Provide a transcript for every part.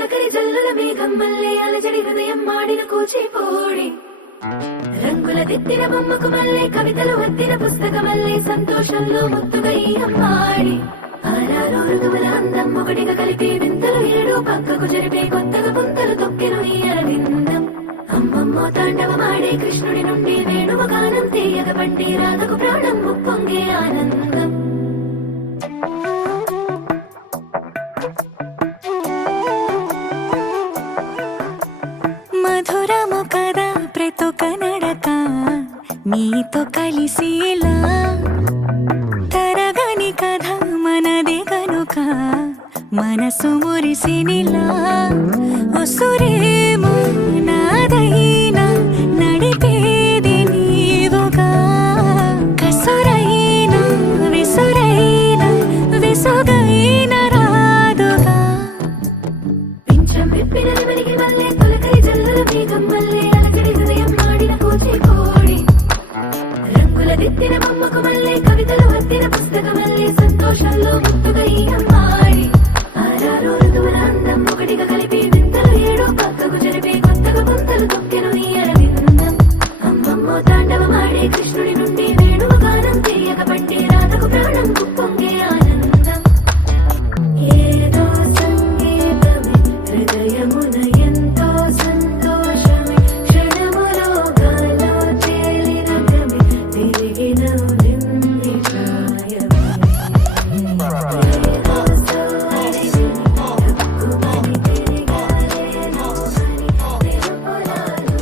తొలకరి జల్లుల మేఘం మల్లే అలజడి హృదయం మాడిన కూచిపోడి రంగుల దిద్దిన బొమ్మకు మల్లే కవితలు వద్దిన పుస్తకమల్లే సంతోషంలో ముద్దుగా ఈ అమ్మాడి ఆరారు ఋతువుల అందం ఒకటిగా కలిపి వింతలు ఏడు పక్కకు జరిపే కొత్తగా పుంతలు తొక్కెను ఈ అరవిందం అమ్మమ్మో తాండవమాడే కృష్ణుడి నుండి వేణువ గానం తీయగ పండి రాధకు ప్రాణం ఉప్పొంగే ఆనందం మధురము కదా ప్రతొక నడక నీతో కలిసేలా తరగని కథ మనదే కనుక మనసు మురిసినిలా ఉసురేమో నాదైనా నడిపేది నీవుగా కసురైనా విసురైనా విసుగైన రాదుగా పింఛం విప్పిన వెలిగి వల్లే తొలకరి జల్లుల మేఘం మల్లే అలజడి హృదయం మాడిన కూచిపోడి రంగుల దిద్దిన బొమ్మకు మల్లే కవితలు వద్దిన పుస్తకమల్లే సంతోషంలో ముద్దుగా ఈ అమ్మాడి ఆరారు ఋతువుల అందం ఒకటిగా కలిపి వింతలు ఏడు పక్కకు జరిపే కొత్తగా పుంతలు తొక్కెను ఈ అరవిందం అమ్మమ్మో తాండవమాడే కృష్ణుడి నుండి వేణువ గానం తీయగ పండి రాధకు ప్రాణం ఉప్పొంగే ఆనందం ఏదో సంగీతమే హృదయమున ఎంతో సంతోషమే క్షణములో గాలో తేలిన గమే తిరిగిన నింది ప్రాయమే ఏదో సోహరిని హక్కుమని తిరిగాలేనో అని వెలుపలాలు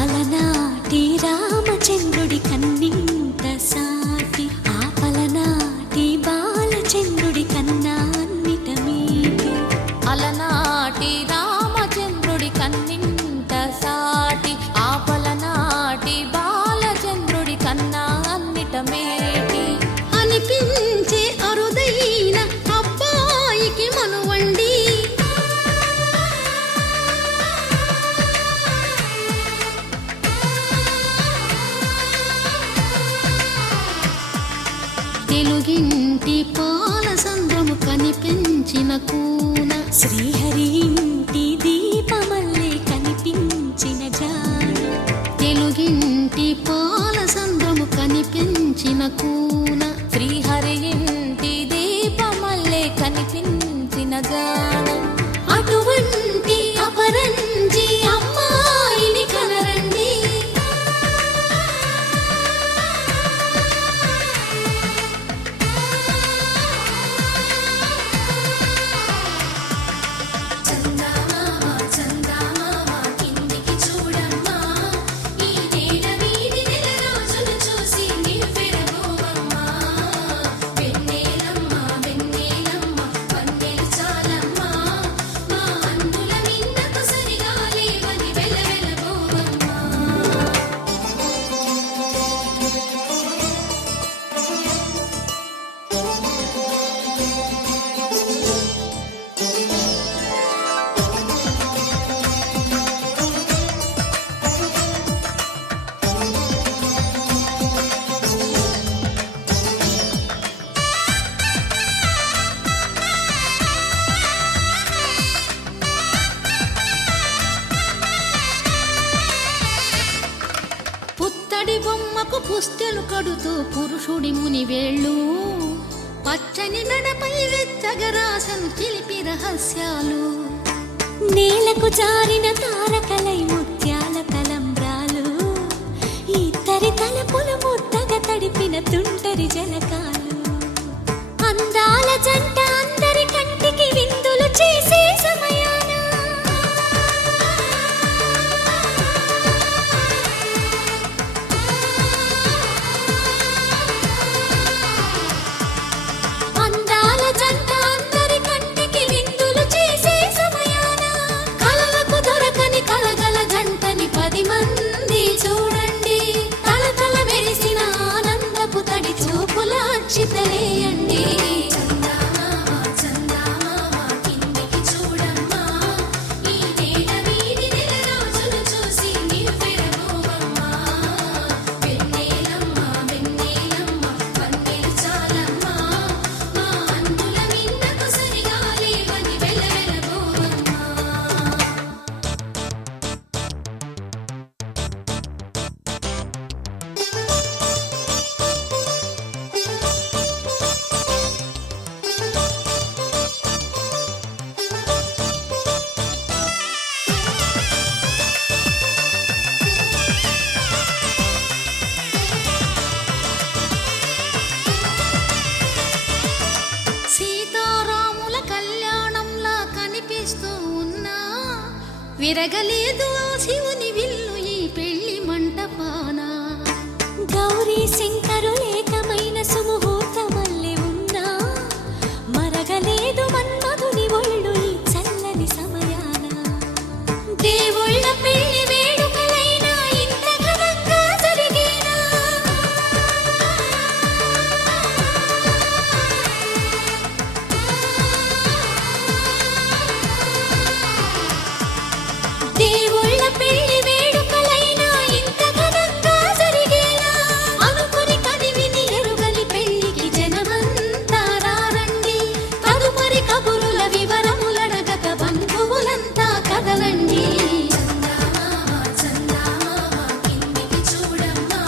అలనాటి రామచంద్రుడి కన్నింత సాటి ఆపలనాటి బాలచంద్రుడి కన్నా అన్నిట మీటి అలనాటి రామచంద్రుడి కన్నింత సాటి ఆపలనాటి బాలచంద్రుడి కన్నా అన్నిట మేటి అనిపించే అరుదైన అబ్బాయికి మనువండి తెలుగింటి పాల సంద్రము కనిపించిన కూన శ్రీహరి ఇంటి దీపమల్లే కనిపించిన జాన తెలుగింటి పాల సంద్రము కనిపించిన కూన శ్రీహరి ఇంటి దీపమల్లే కనిపించిన జాడ అటువంటి అపరంజి అమ్మాయిని కనరండి చందమామ చందమామ కిందికి చూడమ్మా ఈ నేల వీధి నెల రోజులు చూసి నివ్వెరబోవమ్మా వెన్నెలమ్మ వెన్నెలమ్మ వన్నెలు చాలమ్మా మా అందుల మిన్నకు సరిగా లేవని వెలవెలబోవమ్మా పుత్తడి బొమ్మకు పుస్తెలు కడుతూ పురుషుడి ముని వేళ్ళు పచ్చని నడపై వెచ్చగరాసను చిలిపి రహస్యాలు నేలకు జారిన తారకలై ముత్యాల తలంబ్రాలు ఇద్దరి తలపులు ముద్దగా తడిపిన తుంటరి జలకాలు అందాల జంట అందరి కంటికి విందులు చేసే సమయాన అందాల జంట అందరి కంటికి విరగలేదు ఆ శివుని విల్లు ఈ పెళ్లి మంటపాన. గౌరీ శంకరులేకమైన సుముహూర్తమల్లె ఉన్నా మరగలేదు మన్మధుని ఒళ్ళు ఈ చల్లని సమయాన. దేవుళ్ళ పెళ్లి వేడుకలైనా ఇంత ఘనంగా జరిగేనా? దేవుళ్ళ పెళ్లి వేడుకలైనా ఇంత ఘనంగా జరిగేనా? అనుకుని కదివిని ఎరుగని పెళ్లికి జనమంతా రారండి. తదుపరి కబురుల వివరములడగక బంధువులంతా కదలండి. కిందికి చూడమ్మా,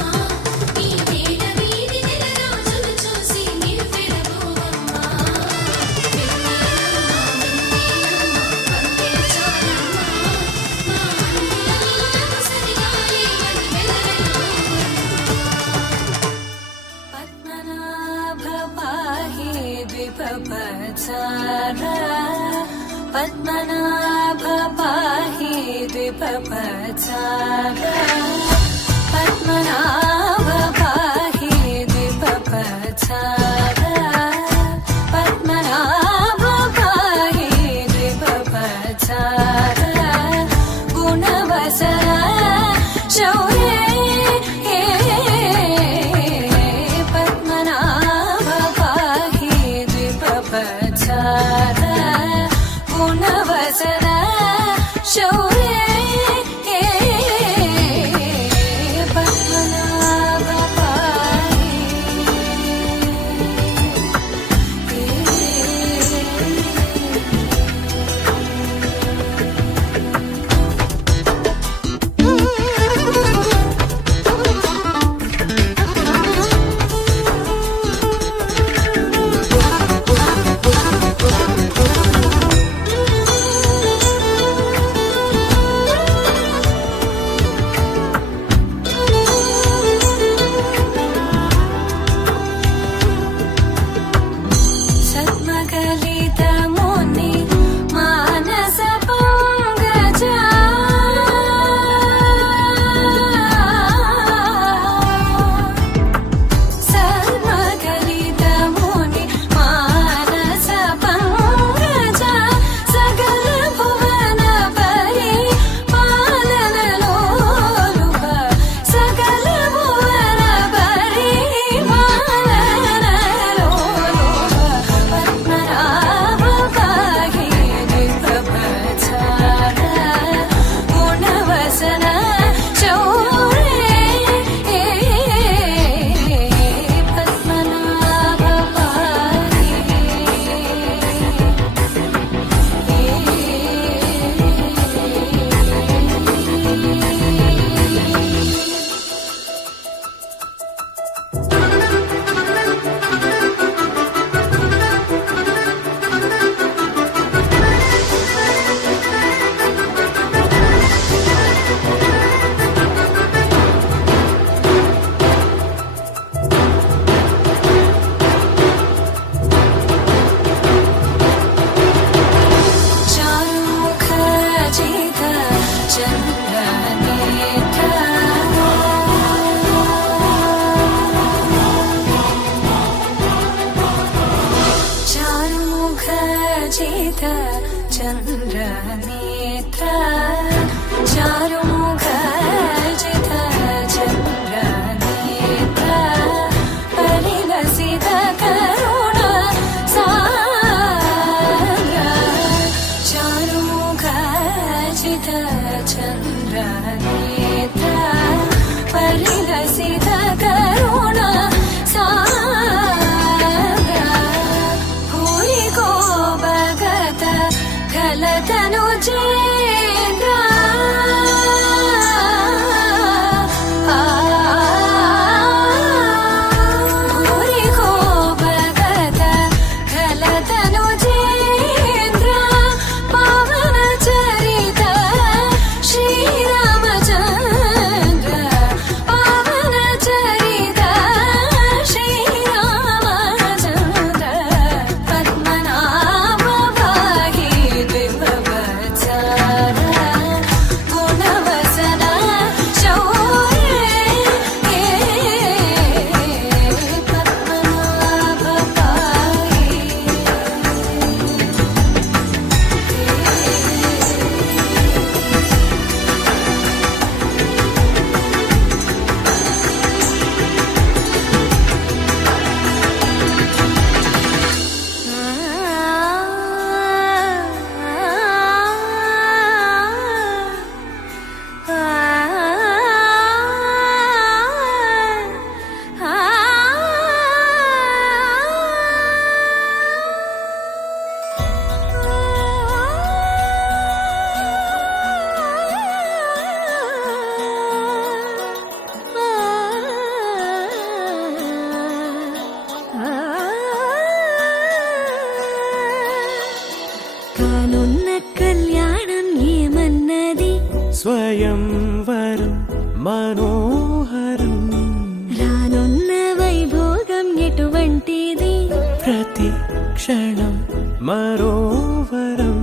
ఈ వేడ వీధి నెలరాజులు చూసి నివ్వెరబోవమ్మా. పద్మనాభ పాహి ద్విపపచార పద్మనాభ పాహి ద్విపపచార పద్మనాభ పాహి ద్విపపచార పద్మనాభ పాహి ద్విపపచార గుణవసర శౌర్య పద్మనాభ పాహి ద్విపపచార గుణవసర శౌర్య మనోహరం రానున్న వైభోగం ఎటువంటిది ప్రతి క్షణం మరోవరం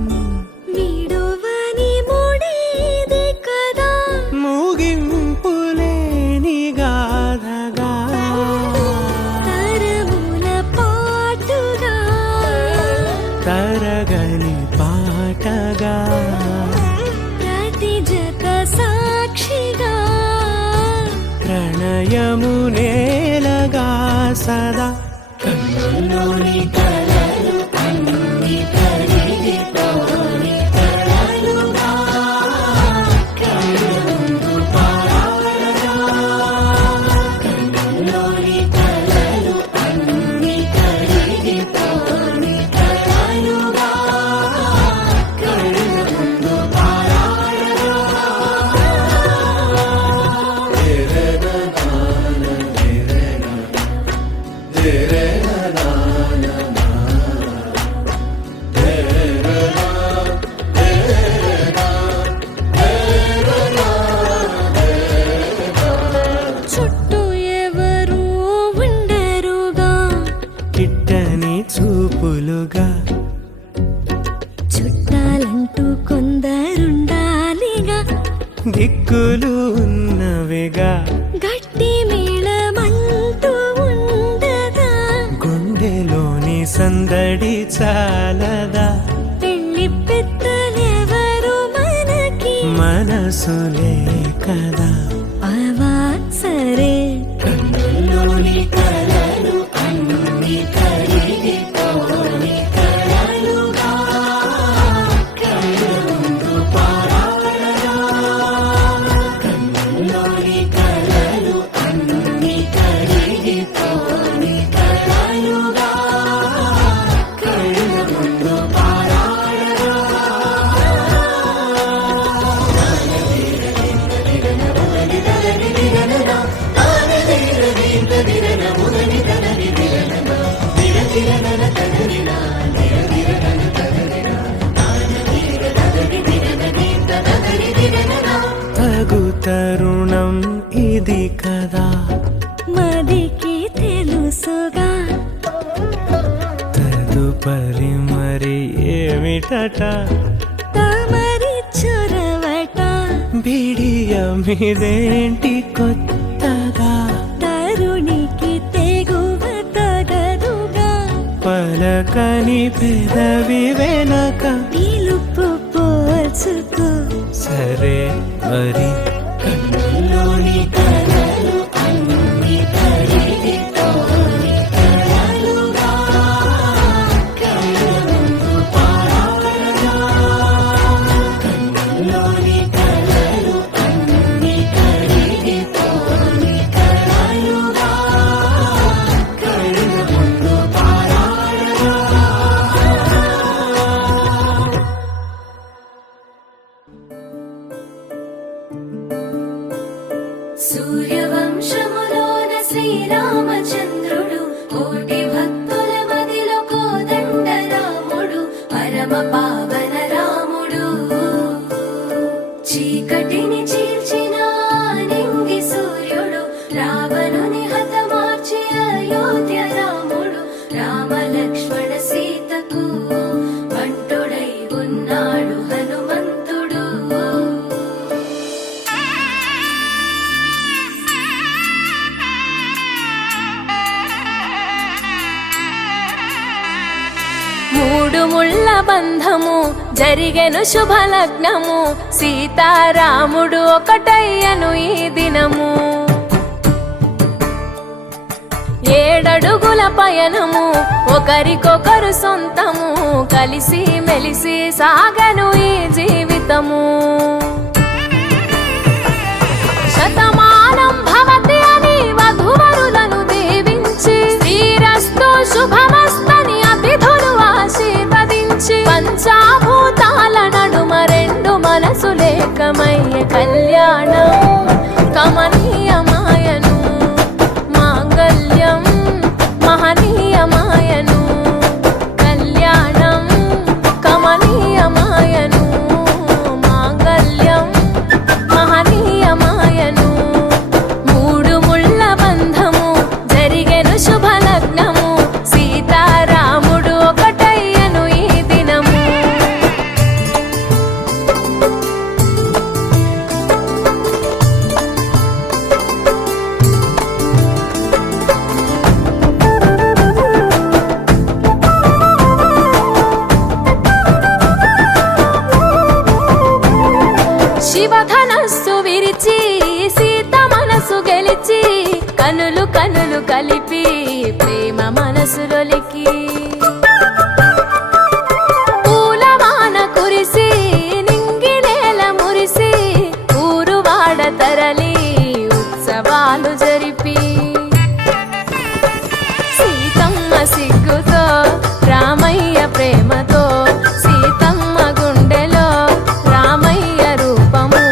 వీడువని మూడేది కదా ముగింపులేని గాథగా తరముల పాటుగా తరగని పాటగా ప్రతి జత సాక్షిగా ప్రణయము నేలగా సదా కన్నుల్లోని కలలు అన్ని కరిగిపోని కలలుగా కళ్ళుందు పారాడగా కన్నుల్లోని కలలు అన్ని కరిగిపోని కలలుగా కళ్ళుందు పారాడగా చుట్టూ ఎవరు ఉండరుగా కిట్టని చూపులుగా చుట్టాలంటూ కొందరుండాలిగా దిక్కులు ఉన్నవిగా గట్టి మేళమంటూ ఉండగా గుండెలోని సందడి చాలదా పెళ్లి పెద్దలెవరు మనకి మనసులే కదా అవా సరే కన్నుల్లోని కలలు అన్ని కరిగిపోని కలలుగా కళ్ళుందు పారాడగా కన్నుల్లోని కలలు అన్ని కరిగిపోని కలలుగా కళ్ళుందు పారాడగా తగు తరుణం ఇది కదా మదికి తెలుసుగా తదుపరి మరి ఏమిటట తమరి చొరవట బిడియమిదేంటి కొత్తగా తరుణికి తెగువ తగదుగా పలకని పెదవి వెనక పిలుపు పోల్చుకో సరే మరి కన్నుల్లోని కలలు అన్ని కరిగిపోని కలలుగా కళ్ళుందు పారాడగా కన్నుల్లోని కలలు అన్ని కరిగిపోని కలలుగా కళ్ళుందు పారాడగా సూర్యవంశములోన శ్రీరామచంద్రుడు కోటి భక్తుల మదిలో కోదండ రాముడు పరమ పావన రాముడు చీకటిని చీల్చిన నింగి సూర్యుడు రావణుని హతమార్చి అయోధ్య రాముడు రామ లక్ష్మణ సీతకు బంటుడై ఉన్నాడు హనుమంతుడు మూడు ముళ్ళ బంధము జరిగెను శుభలగ్నము సీతారాముడు ఒకటయ్యను ఈ దినము 7 అడుగుల పయనము ఒకరికొకరు సొంతము కలిసి మెలిసి సాగను ఈ జీవితము శతమానం భవతి అని వధువరులను దీవించి శ్రీరస్తు శుభమస్తని అతిథులు ఆశీర్వదించి పంచాభూతాల నడుమ 2 మనసులేకమయ్య కళ్యాణం కమనీయమాయను మాంగళ్యం మహనీయమాయను కళ్యాణం కమనీయమాయను మాంగళ్యం మహనీయమాయను వచ్చి కనులు కనులు కలిపి ప్రేమ మనసులొలికి పూలవాన కురిసి నింగి నేల మురిసి ఊరు వాడ తరలి ఉత్సవాలు జరిపి సీతమ్మ సిగ్గుతో రామయ్య ప్రేమతో సీతమ్మ గుండెలో రామయ్య రూపము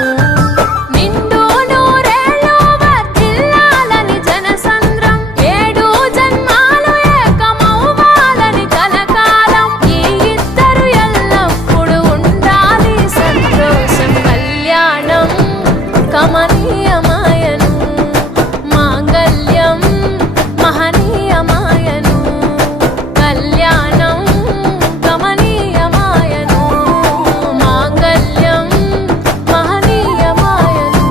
నిండు నూరేళ్ళు వర్ధిల్లాలని జనసంద్రం ఏడు జన్మాలు ఏకమవ్వాలని కలకాలం ఈ ఇద్దరు ఎల్లప్పుడూ ఉండాలి సంతోషం కళ్యాణం కమనీయమాయను మాంగళ్యం మహనీయమాయను కళ్యాణం గమనీయమాయను మాంగళ్యం మహనీయమాయను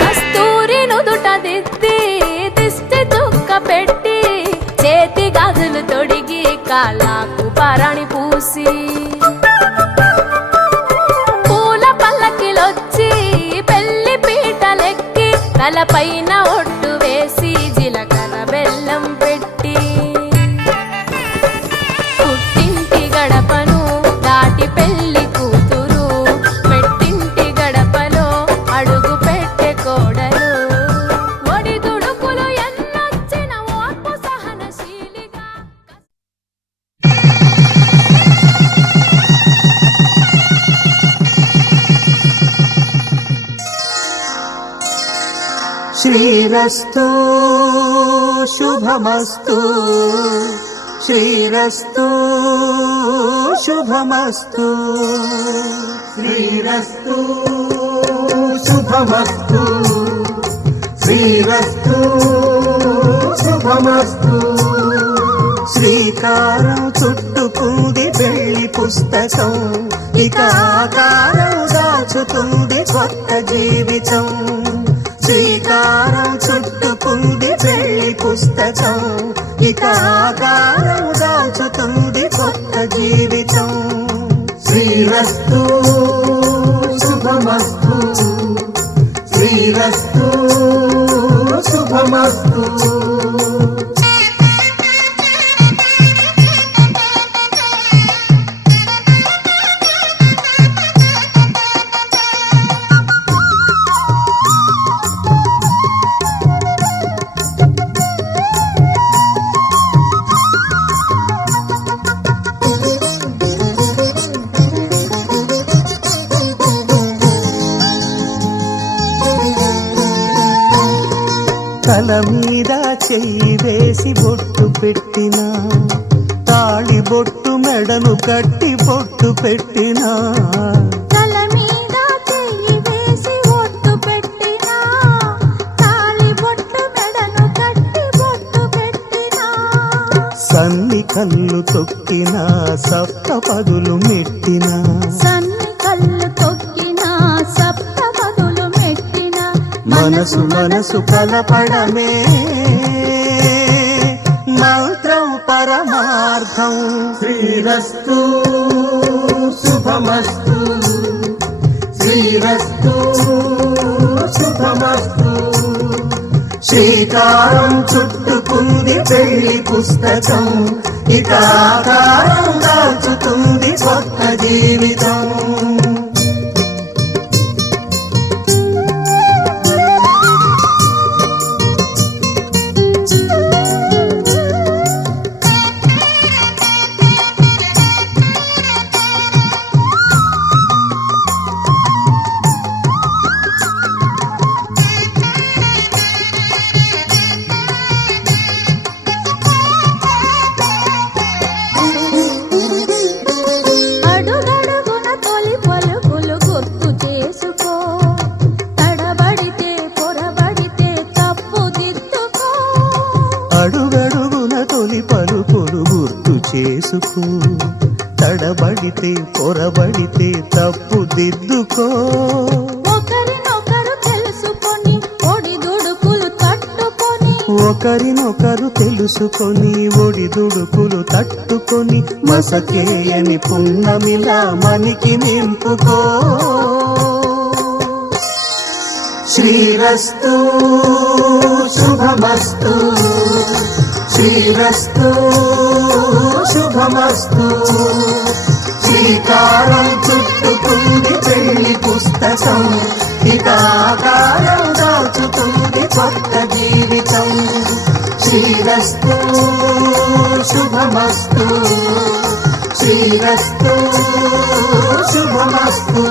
కస్తూరి నుదుట దిద్ది దిష్టి చుక్క పెట్టి చేతి గాజులు తొడిగి కాళ్ళకు పరాణి పూసి పూల పల్లకిలొచ్చి పెళ్లి పీటలెక్కి తలపైన ఒట్టు వేసి జీలకర్ర బెల్లం పెట్టి పుట్టింటి గడపను దాటి పెళ్లి కూతురు మెట్టింటి గడపలో అడుగు పెట్టే కోడలు ఒడిదుడుకులు ఎన్నొచ్చిన ఓర్పు సహనశీలిగా శ్రీరస్తు శుభమస్తు శ్రీరస్తు శుభమస్తు శ్రీరస్తు శుభమస్తు శ్రీరస్తు శుభమస్తు శ్రీకారం చుట్టుకుంది పెళ్లి పుస్తకం ఇక ఆకారం దాచుతుంది కొత్త జీవితం శ్రీకారం చుట్టుకుంది పెళ్లి పుస్తకం ఇక ఆకారం దాచుతుంది కొత్త జీవితం శ్రీరస్తు శుభమస్తు శ్రీరస్తు శుభమస్తు తల మీద చెయ్యి వేసి బొట్టు పెట్టినా తాళి బొట్టు మెడను కట్టి బొట్టు పెట్టినా తల మీద చెయ్యి వేసి ఒట్టు పెట్టినా తాళి బొట్టు మెడను కట్టి బొట్టు పెట్టినా సన్ని కళ్ళు తొక్కినా సప్త పదులు మెట్టినా సన్ని కళ్ళు తొక్కినా సప్త పదులు మెట్టినా మనసు మనసు కలపడమే మంత్రం పరమార్థం శ్రీరస్తు శుభమస్తు శ్రీరస్తు శుభమస్తు శ్రీకారం చుట్టుకుంది పెళ్లి పుస్తకం ఇక ఆకారం దాచుతుంది కొత్త జీవితం అడుగడుగున తొలి పలుకులు గుర్తు చేసుకో తడబడితే పొరబడితే తప్పు దిద్దుకో అడుగడుగున తొలి పలుకులు గుర్తు చేసుకో తడబడితే పొరబడితే తప్పు దిద్దుకో ఒకరినొకరు ఒకరినొకరు తెలుసుకొని ఒడిదుడుకులు తట్టుకొని మసకేయని పున్నమిలా మనికి నింపుకో. శ్రీరస్తు శుభమస్తు, శ్రీరస్తు శుభమస్తు. శ్రీకారం చుట్టుకుంది పెళ్లి పుస్తకం, ఇక ఆకారం దాచుతుంది కొత్త జీవితం. శ్రీరస్తు శుభమస్తు, శ్రీరస్తు శుభమస్తు.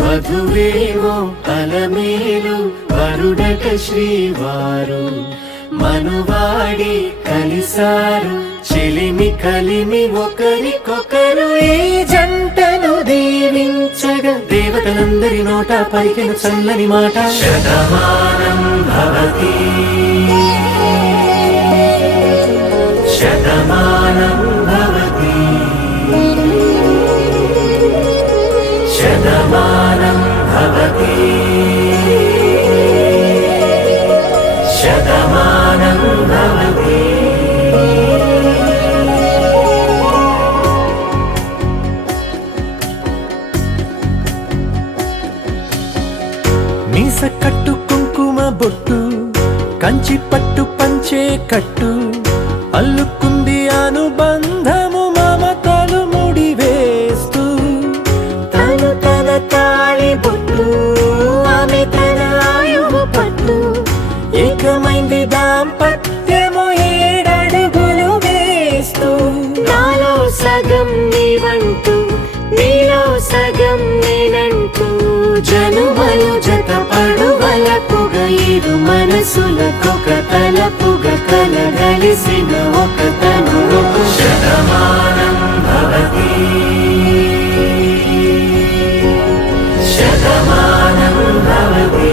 వధువేమో అలమేలు వరుడట శ్రీవారు, మనువాడి కలిసారు చెలిమి కలిమి ఒకరికొకరు. ఈ జంటను దీవించగా దేవతలందరి నోట పలికిన చల్లని మాట. శతమానం భవతి శతమానం భవతి శతమానం భవతి శతమానం భవతి. మీస కట్టు కుంకుమ బొట్టు కంచి పట్టు పంచే కట్టు అల్లుకుంది అనుబంధము మమతలు ముడివేస్తూ. తను తన తాళి బొట్టు ఆమె తన ఆయువు పట్టు, ఏకమైంది దాంపత్యము 7 అడుగులు వేస్తూ. నాలో సగం నీవంటూ నీలో సగం నేనంటూ జనుమలు జత పడువలపుగ ఇరు మనసులకొక తలపుగ కలగలిసిన ఒక తను. శతమానం భవతి శతమానం భవతి.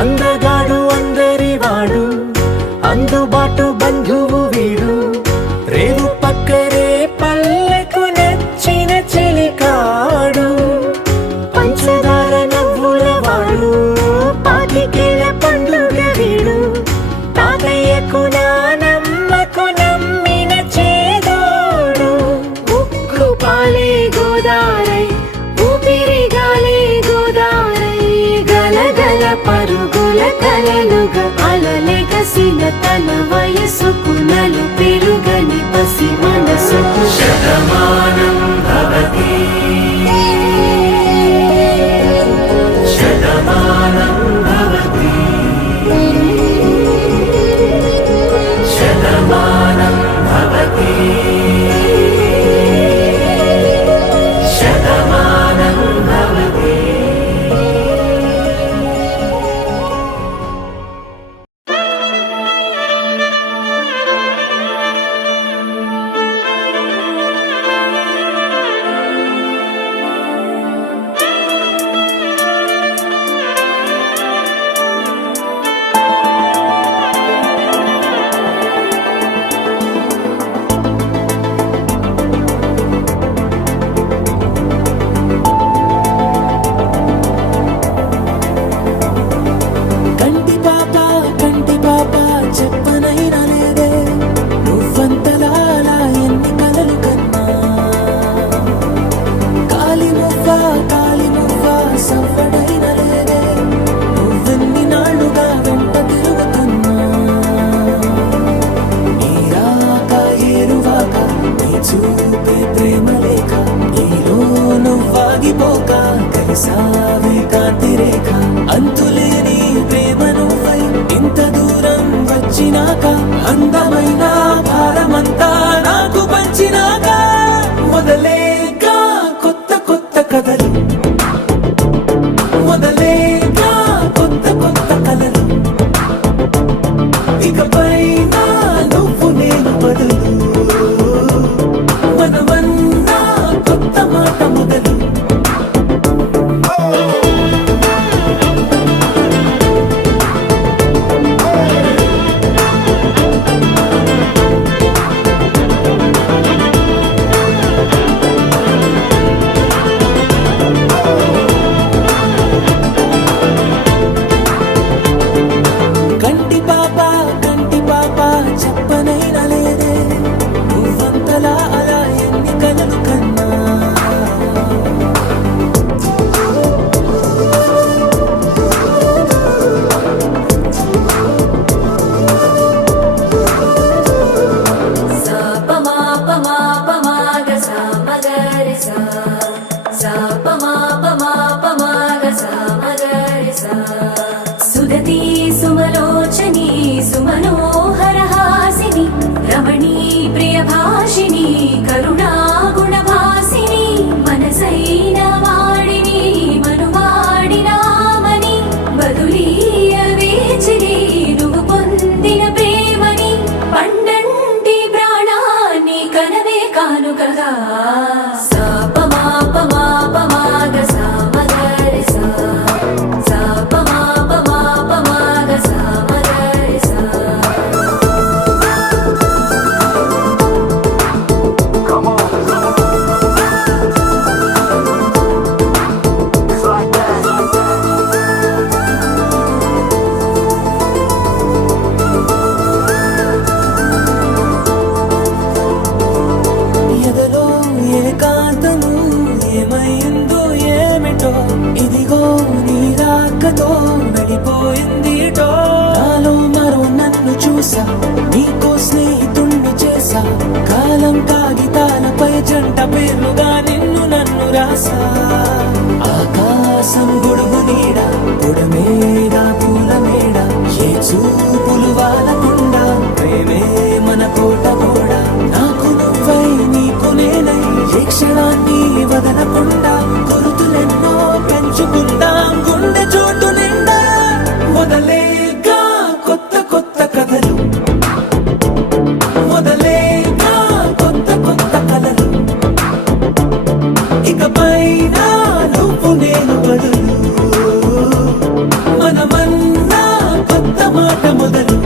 అందగాడు అందరివాడు అందుబాటు బంధువు వీడు, రేవు పక్కరే పల్లెకు నచ్చిన చెలికాడు. పంచదార నవ్వుల వాడు పాతికేల పండుగ వీడు, తాతయ్యకు నానమ్మకు నమ్మిన చేదోడు. ఉక్కు పాలే గోదారై ఊపిరిగాలే గోదారై గలగల పరుగుల కలలుగా అలలెగసిన తన వయసుకు నలు పెరుగని పసి మనసుకు. శతమానం భవతి శతమానం భవతి శతమానం భవతి శతమానం భవతి. మోసినాక అందమైన భారమంతా నాకు పంచినాక మొదలేగా కొత్త కొత్త కథలు మొదలేగా కొత్త కొత్త కలలు ఇకపై నువ్వు నేను బదులు మనమన్నా కొత్త మాట మొదలు కంటి పాప చెప్పనైనా లేదే నువ్వంతలా అలా ఎన్ని కలలు కన్నా సా ప మా ప మా ప మా గ సా మ గ రి సా సా ప మా ప మా ప మా గ సా మ గ రి సా సుదతి సుమలోచని సుమనోహర హాసిని రమణీ ప్రియ భాషిని కరుణా గుణ భాసిని మనసైన వాడిని మనువాడినామని బదులీయ వేచిని నువ్వు పొందిన ప్రేమని పండంటి ప్రాణాన్ని కనవే కానుకగా సా ప మా ప మా ప మా గ సా మ గ రి సా సా ప మా ప మా ప మా గ సా మ గ రి సా ఎదలో ఏకాంతము ఏమైందో ఏమిటో ఇదిగో నీ రాకతో వెళ్ళిపోయిందిటో నాలో మరో నన్ను చూసా నీకో స్నేహితుణ్ణి చేసా కాలం కాగితాలపై జంట పేర్లుగా నిన్ను నన్ను రాసా ఆకాశం గొడుగు నీడ పొడమేడ పూల మేడ ఏ చూపులు వాలకుండా ప్రేమే మన కోట కూడా నాకు నువ్వై నీకు నేనై ఏ క్షణాన్ని వదలకుండా గురుతులెన్నో పెంచుకుందాం గుండె చోటు నిండా మొదలేగా కొత్త కొత్త కథలు మొదలేగా కొత్త కొత్త కలలు ఇకపై నువ్వు నేను బదులు మనమన్నా కొత్త మాట మొదలు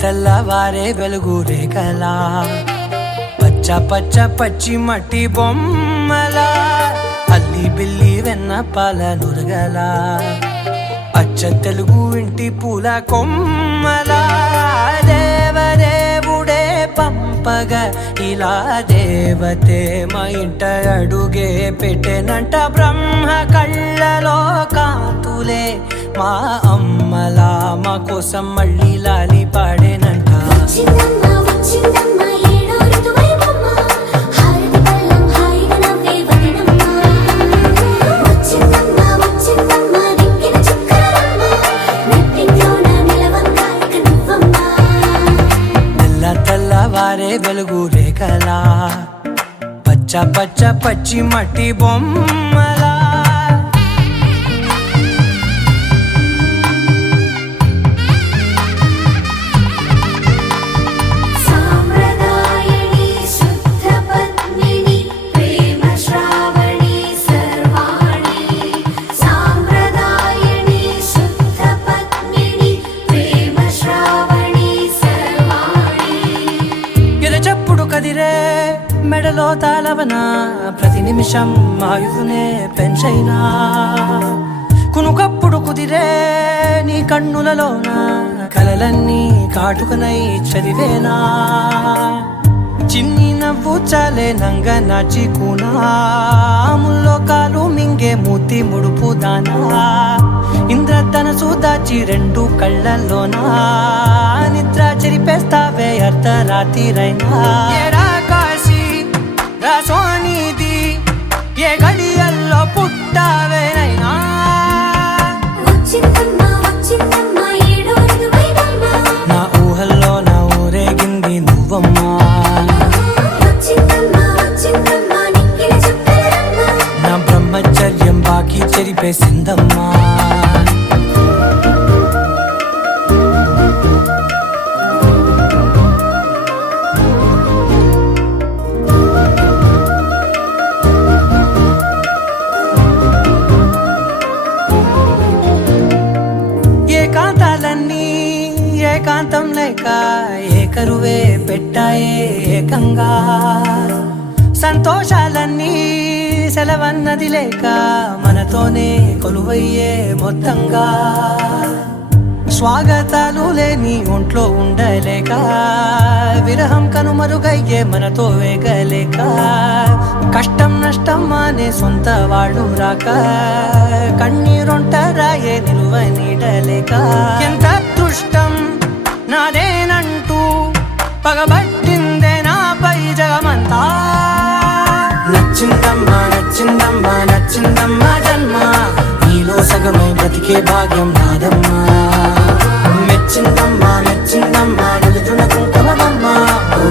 తెల్లవారే వెలుగు రేఖలా పచ్చ పచ్చ పచ్చి మట్టి బొమ్మలా అల్లి బిల్లి వెన్న పాల నురగలా అచ్చ తెలుగు ఇంటి పూల కొమ్మలా దేవదేవుడే పంపగా ఇలా దేవతే మా ఇంట అడుగే పెట్టెనంట బ్రహ్మ కళ్ళలో కాంతులే మా అమ్మలా మా కోసం మళ్ళీ లాలి పాడేనంట వచ్చిందమ్మ వచ్చిందమ్మ ఏడో ఋతువైవమ్మ హారతి పళ్ళం హాయిగా నవ్వే వదినమ్మ వచ్చిందమ్మ వచ్చిందమ్మ దిక్కిన చుక్కలమ్మ నెట్టింట్లోన నిలవంగా ఇక నువ్వమ్మ తెల్లవారే వెలుగు రేఖలా పచ్చ పచ్చ పచ్చి మట్టి బొమ్మలా సాంప్రదాయని శుద్ధ పద్మిని ప్రేమ శ్రావణి సర్వాణి సాంప్రదాయని శుద్ధ పద్మిని ప్రేమ శ్రావణి సర్వాణి ఎరచప్పుడు కదిరే మెడలో తాళవన ప్రతి నిమిషం ఆయుధునే పెంచైనా కునుకప్పుడు కుదిరే నీ కన్నులలోన కలలన్నీ కాటుకనై చదివేనా చిన్ని నవ్వు చాలే నంగ నాచి కూనాముల్లో కాలు మింగే మూతి ముడుపు దానా ఇంద్రధనసు దాచి రెండు కళ్ళల్లోనా నిద్ర చెరిపేస్తావే అర్ధరాత్రిరైనా ఏరా కాశీ రాసోనిది ఏ గడియల్లో పుట్టావేనైనా వచ్చిందమ్మ వచ్చిందమ్మ ఏడో ఋతువైవమ్మ నా ఊహల్లో నా ఊరేగింది నువ్వమ్మా వచ్చిందమ్మ వచ్చిందమ్మ నిక్కిన చుక్కలమ్మ నా బ్రహ్మచర్యం బాకీ చెరిపేసిందమ్మా ఏకాంతాలన్నీ ఏకాంతం లేక ఏకరువే పెట్టాయే ఏకంగా సంతోషాలన్నీ సెలవన్నది లేక మనతోనే కొలువయ్యే మొత్తంగా స్వాగతాలు లేని ఒంట్లో ఉండలేక విరహం కనుమరుగయ్యే మనతో వేగలేక కష్టం నష్టం అనే సొంత వాడు రాక కన్నీరొంటరాయే నిలువ నీడలేక ఎంత అదృష్టం నాదేనంటూ పగబట్టిందే నాపై జగమంతా నచ్చిందమ్మా నచ్చిందమ్మా నచ్చిందమ్మా జన్మ నీలో సగమై బ్రతికే భాగ్యం నాదమ్మా మెచ్చిందమ్మా మెచ్చిందమ్మా నిలుతున్న కుంకుమమ్మా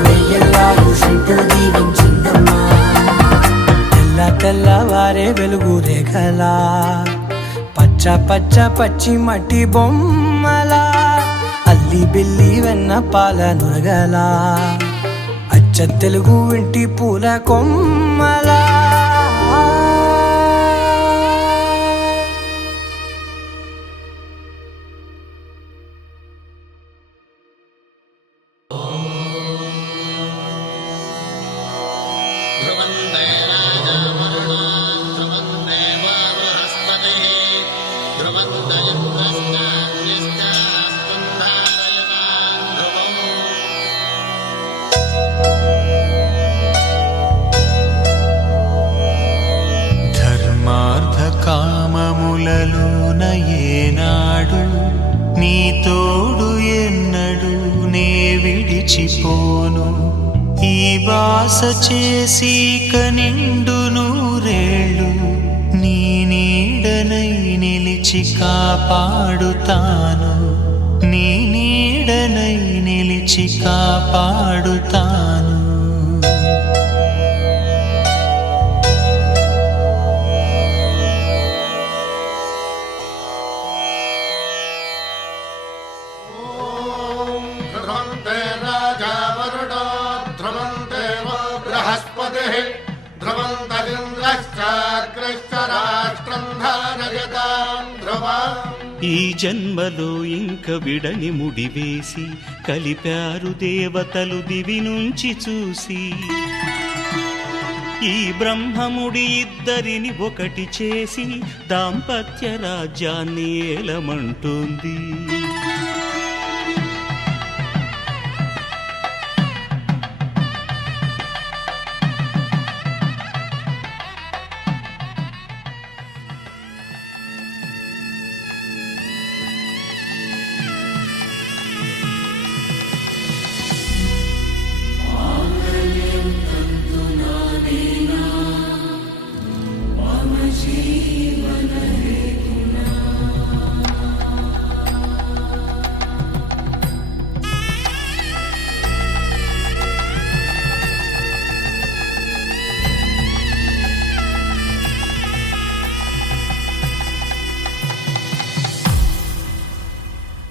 వెయ్యల్లాలు శంకరు దీవించిందమ్మా తెల్లవారే వెలుగు రేఖలా పచ్చ పచ్చ పచ్చి మట్టి బొమ్మలా అల్లి బిల్లి వెన్న పాల నురగలా అచ్చ తెలుగు ఇంటి పూల కొమ్మలా కామములలోన ఏనాడు నీ తోడు ఎన్నడు నే విడిచిపోను ఈ వాస చేసి కనిండు నూరేళ్ళు నీ నీడనై నిలిచి కాపాడుతాను నీ నీడనై నిలిచి కాపాడుతాను ध्रुवन्तरिन्द्रश्चाग्रश्च राष्ट्रं धारयतां ध्रुवम् ఈ జన్మలో ఇంక విడని ముడివేసి కలిపారు దేవతలు దివి నుంచి చూసి ఈ బ్రహ్మముడి ఇద్దరిని ఒకటి చేసి దాంపత్య రాజ్యాన్ని ఏలమంటుంది.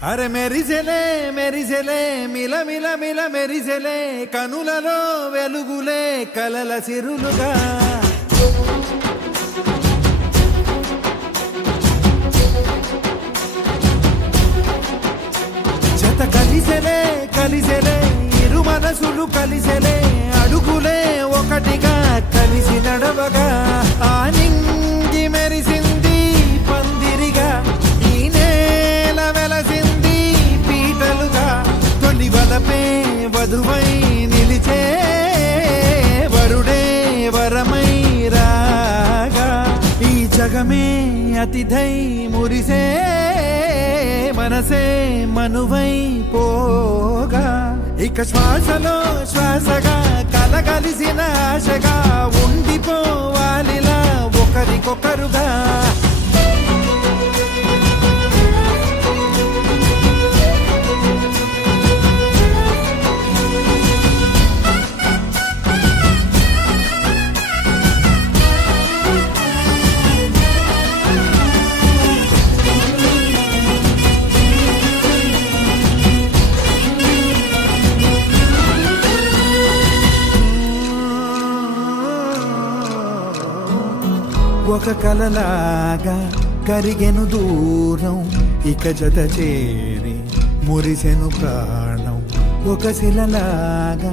అరే మెరిసెలే మెరిసెలే మిల మిల మిల మెరిసెలే కనులలో వెలుగులే కలల సిరులుగా జత కలిసెలే కలిసెలే ఇరు మనసులు కలిసెలే అడుగులే ఒకటిగా కలిసి నడవగా ఆ నింగి మెరిసింది పందిరిగా ఈ నేల వెలసింది పీటలుగా తొలి వలపే వధువై నిలిచే వరుడే వరమై రాగా ఈ జగమే అతిథై మురిసే మనసే మనువై పోగా ఇక శ్వాసలో శ్వాసగా కలగలిసిన ఆశగా ఉండిపోవాలిలా ఒకరికొకరుగా ఒక కలలాగా కరిగెను దూరం ఇక జత చేరి మురిసెను ప్రాణం ఒక శిలలాగా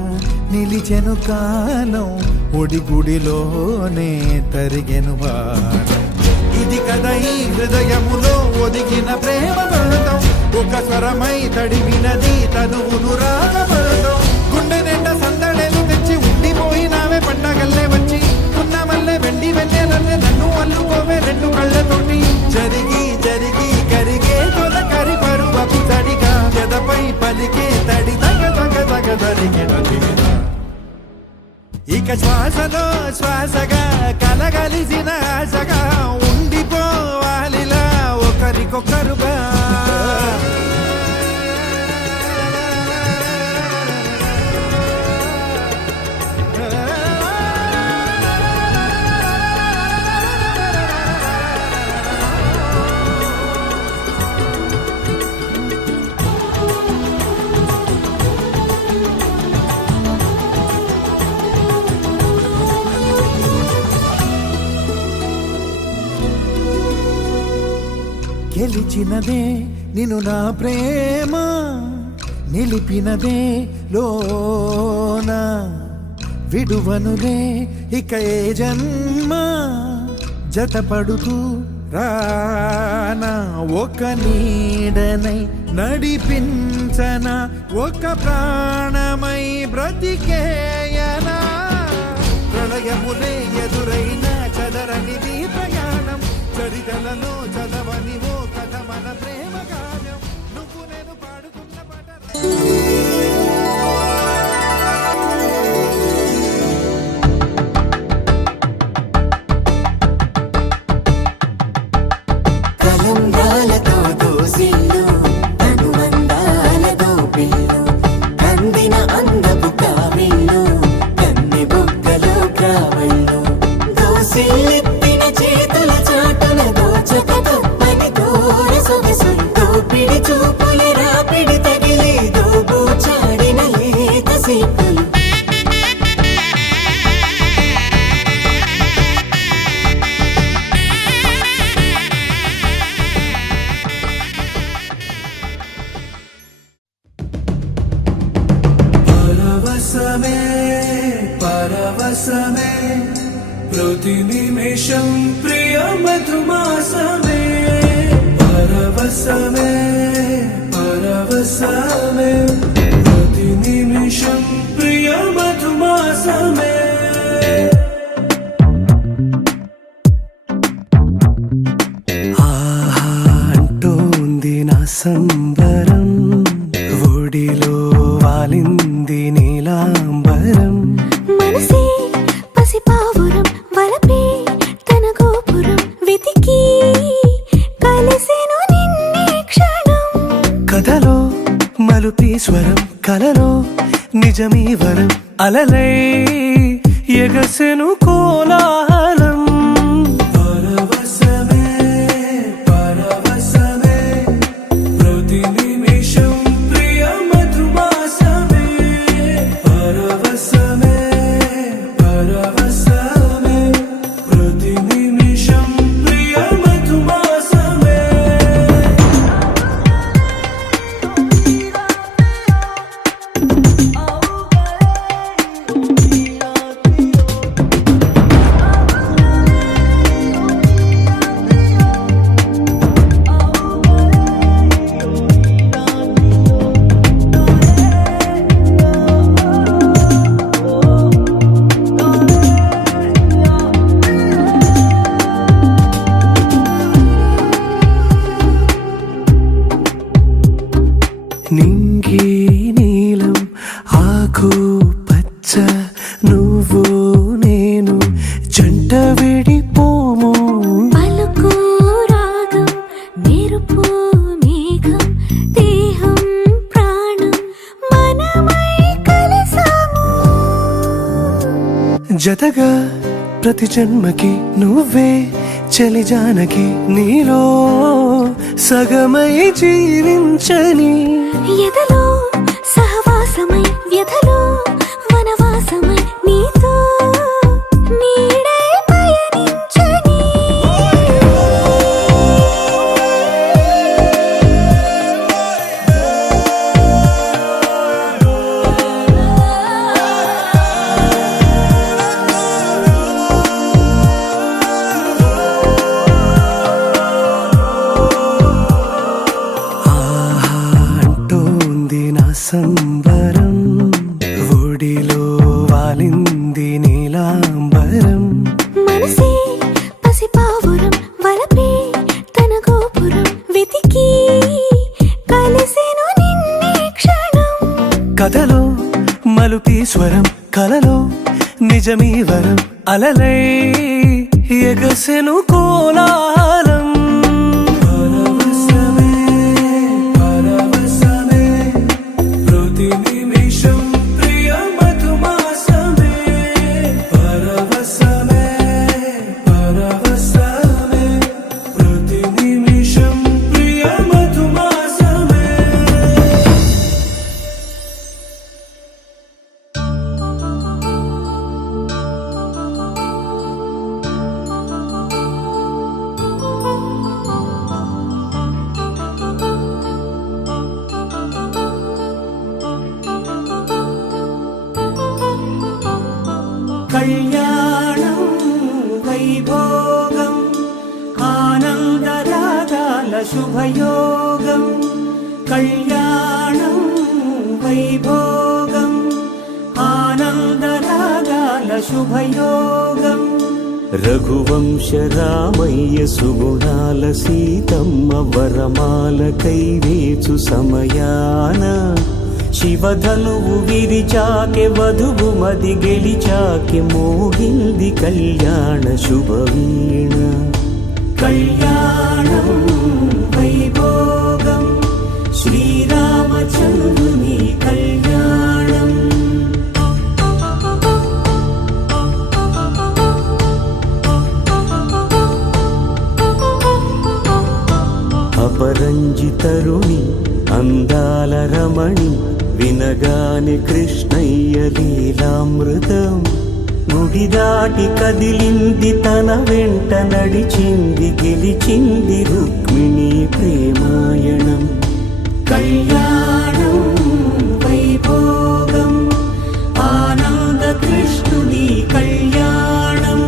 నిలిచెను కాలం ఒడిగుడిలోనే తరిగెను బాణం ఇది కదా ఈ హృదయములో ఒదిగిన ప్రేమ పడతాం ఒక స్వరమై తడివినది తనువును రాగపడతాం గుండె నిండా సందడేలు తెచ్చి ఉండిపోయినావే పండగల్లే వచ్చి ఉన్నమల్లే వెండి వెన్నెలల్లే నన్ను అల్లుకోవే రెండు కళ్ళతోటి జరిగి జరిగి కరిగే తొల కరి పరువపు తడిగా ఎదపై పలికే తడి తగ తగ తగ తరిగిన ఇక శ్వాసలో శ్వాసగా కలగలిసిన ఆశగా ఉండిపోవాలిలా ఒకరికొకరుగా గెలిచినదే నిన్ను నా ప్రేమ నిలిపినదే లోన విడువనులే ఇక ఏ జన్మ జతపడుతూ రానా ఒక నీడనై నడిపించన ఒక ప్రాణమై బ్రతికేయనా ప్రళయములే ఎదురైన చదరనిది ప్రయాణం చరితలలో చదవని ఓ కథ మన ప్రేమ గానం నువ్వు నేను పాడుకున్న పాట కలంగాలతో దోసిల్లు అనుబంధాలతో పిల్లు కందిన అందపు కావిల్లు కన్నె బుగ్గలో కావళ్ళు దోసిల్లెత్తిన చేతుల చాటున దోచక తప్పని దూర సొగసు పరవశమే పరవశమే ప్రతి నిమిషం ప్రియ మధుమాసమే ఆహా అంటోంది నా సంబరం ఒడిలో వాలింది నీలాంబరం మనసే పసిపావురం వలపే తన గోపురం వెతికి కలిసెను నిన్నే క్షణం కథలో మలుపి స్వరం కలలో నిజమీ వరం అలలై ఎగసెను కోలాహలం పరవశమే పరవశమే ప్రతి నిమిషం ప్రియ మధుమాసమే పరవశమే పరవశమే ప్రతి నిమిషం ప్రియ మధుమాసమే నింగి నీలం ఆకు పచ్చ నువ్వు నేను జంట విడిపోము పలుకు రాగం మెరుపు మేఘం దేహం ప్రాణం మనమై కలిసాము జతగా ప్రతి జన్మకి నువ్వే చలి జానకి నీలో సగమై జీవించని ఎదలో సహవాసమై వ్యధలో వనవాసమై నీతో నీడై పయనించని ఆహా అంటోంది నా సంబరం ఒడిలో వాలింది నీలాంబరం మనసే పసిపావురం వలపే తన గోపురం వెతికి కలిసెను నిన్నే క్షణం కథలో మలుపి స్వరం కలలో నిజమీ వరం అలలై ఎగసెను కోలాహలం పరవశమే పరవశమే ప్రతి నిమిషం ప్రియ మధుమాసమే పరవశమే పరవశమే ప్రతి నిమిషం ప్రియ మధుమాసమే కళ్యాణం వైభోగం ఆనందరాగాల శుభయోగం కళ్యాణం వైభోగం ఆనందరాగాల శుభయోగం రఘువంశ రామయ్య సుగుణాల సీతమ్మ వరమాల కైవేచు సమయాన శివధనువు విరిచాకె వధువు మది గెలిచాకె మోగింది కళ్యాణ శుభవీణ కళ్యాణం వైభోగం శ్రీరామచంద్రుని కళ్యాణం అపరంజితరుణి అందాల రమణి వినగానే కృష్ణయ్య లీలామృతం గుడి దాటి కదిలింది తన వెంట నడిచింది గెలిచింది రుక్మిణి ప్రేమాయణం కళ్యాణం వైభోగం ఆనంద కృష్ణుని కళ్యాణం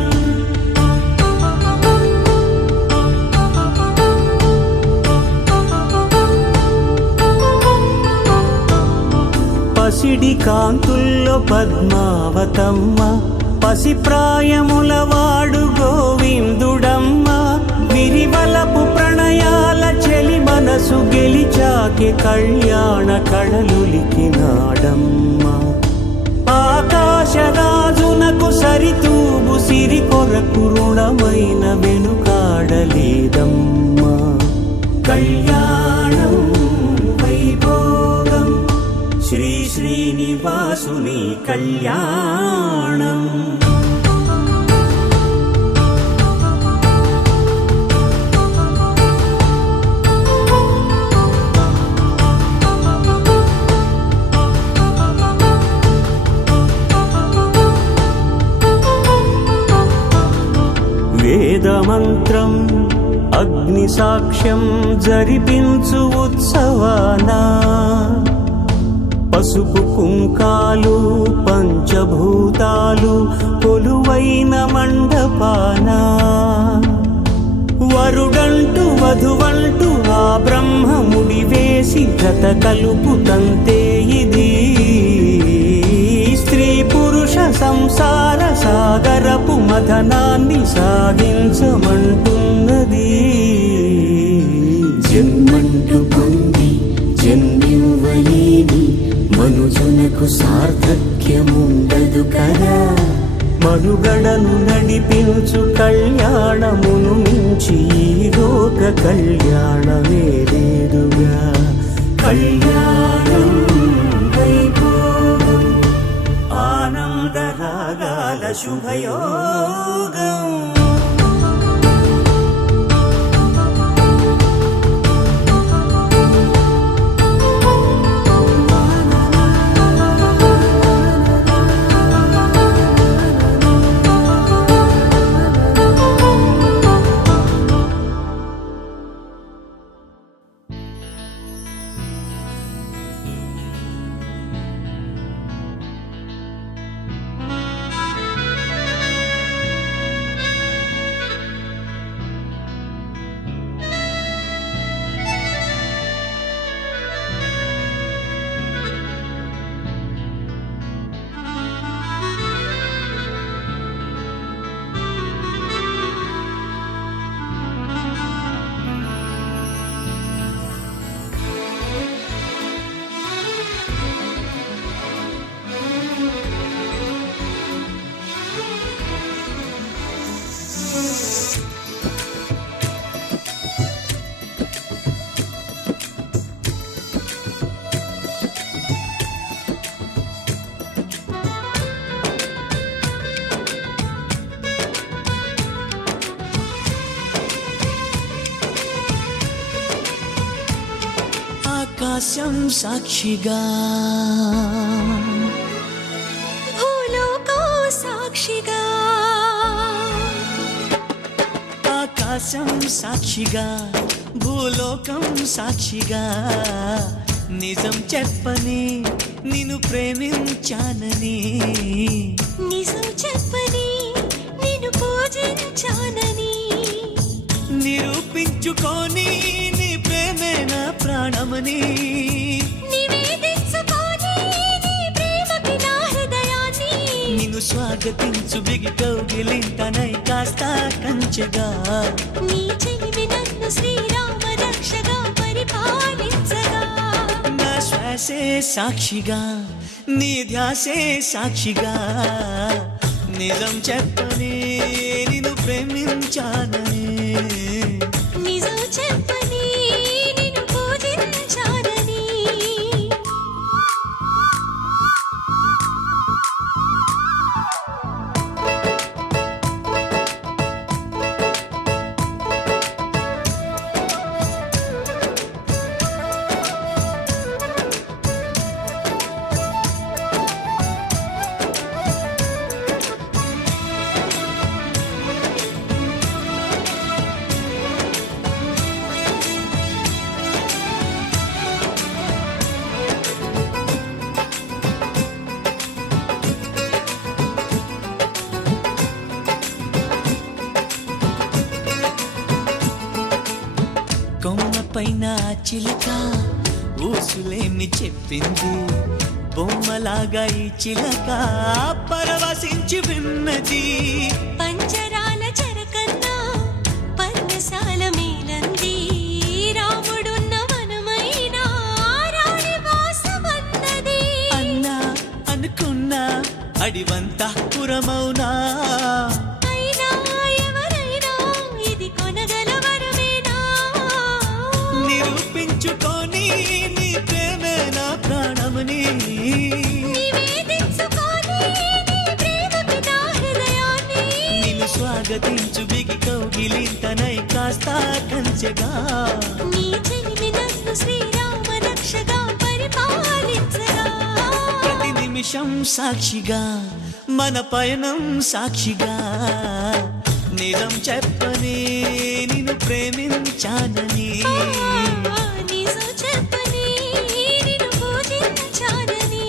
పసిడి కాంతుల్లో పద్మావతమ్మ, పసిప్రాయముల వాడు గోవిందుడమ్మ. విరివలపు ప్రణయాల చెలి మనసు గెలిచాకే కళ్యాణ కళలులికినాడమ్మ. ఆకాశరాజునకు సరితూబు సిరి కొరకు రుణమైన వెనుకాడలేదమ్మా. కళ్యాణం వైభోగం శ్రీ శ్రీనివాసుని కళ్యాణం. వేదమంత్రం అగ్ని సాక్ష్యం జరిపించు ఉత్సవానా, పసుపు కుంకాలు పంచభూతాలు కొలువైన మండపానా. వరుడంటూ వధువంటూ ఆ బ్రహ్మముడి వేసి జత కలుపుతంతే ఇది. స్త్రీ పురుష సంసార సాగరపు మథనాన్ని సాగించమంటున్నది. జన్మంటూ పొంది జన్మివ్వలేని మనుజునకు సార్థక్యముండదు కదా. మనుగడను నడిపించు కళ్యాణమును మించి ఈ లోక కళ్యాణమే లేదుగా. కళ్యాణం వైభోగం ఆనందరాగాల శుభయోగం. ఆకాశం సాక్షిగా భూలోకం సాక్షిగా, ఆకాశం సాక్షిగా భూలోకం సాక్షిగా. నిజం చెప్పని నిన్ను ప్రేమించానని, నిజం చెప్పని నిన్ను పూజించానని, నిరూపించుకొని నీ ప్రేమే నా ప్రాణమని, నివేదించుకొని నీ ప్రేమకి నా హృదయాన్ని, నిన్ను స్వాగతించు బిగి కౌగిలింతనై కాస్త కంచెగా. నీ చెలిమి నన్ను శ్రీరామ రక్షగా పరిపాలించగా. నా శ్వాసే సాక్షిగా నీ ధ్యాసే సాక్షిగా. నిజం చెప్పని నిన్ను ప్రేమించానని, నిజం చెప్పని నిన్ను పూజించానని. కొమ్మ పైన చిలక ఊసులేమి చెప్పింది, బొమ్మలాగా ఈ చిలక పరవశించి విన్నది. పంజరాల చెరకన్నా పర్ణశాల మేలంది, రాముడున్న వనమైనా రాణి వాసమన్నది. అన్నా అనుకున్నా అడివంతా పురమౌనా, అయినా ఎవరైనా ఇది కొనగల వరమేనా? నిరూపించుకొని నీ ప్రేమే నా ప్రాణమని, నివేదించుకొని నీ ప్రేమకి నా హృదయాన్ని. నిన్ను స్వాగతించు బిగి కౌగిలింతనై కాస్త కంచెగా, నీ చెలిమి నన్ను శ్రీరామ రక్షగా పరిపాలించగా. ప్రతి నిమిషం సాక్షిగా మన పయనం సాక్షిగా, నిజం చెప్పని నిన్ను ప్రేమించానని, నిజం చెప్పని నిన్ను పూజించానని.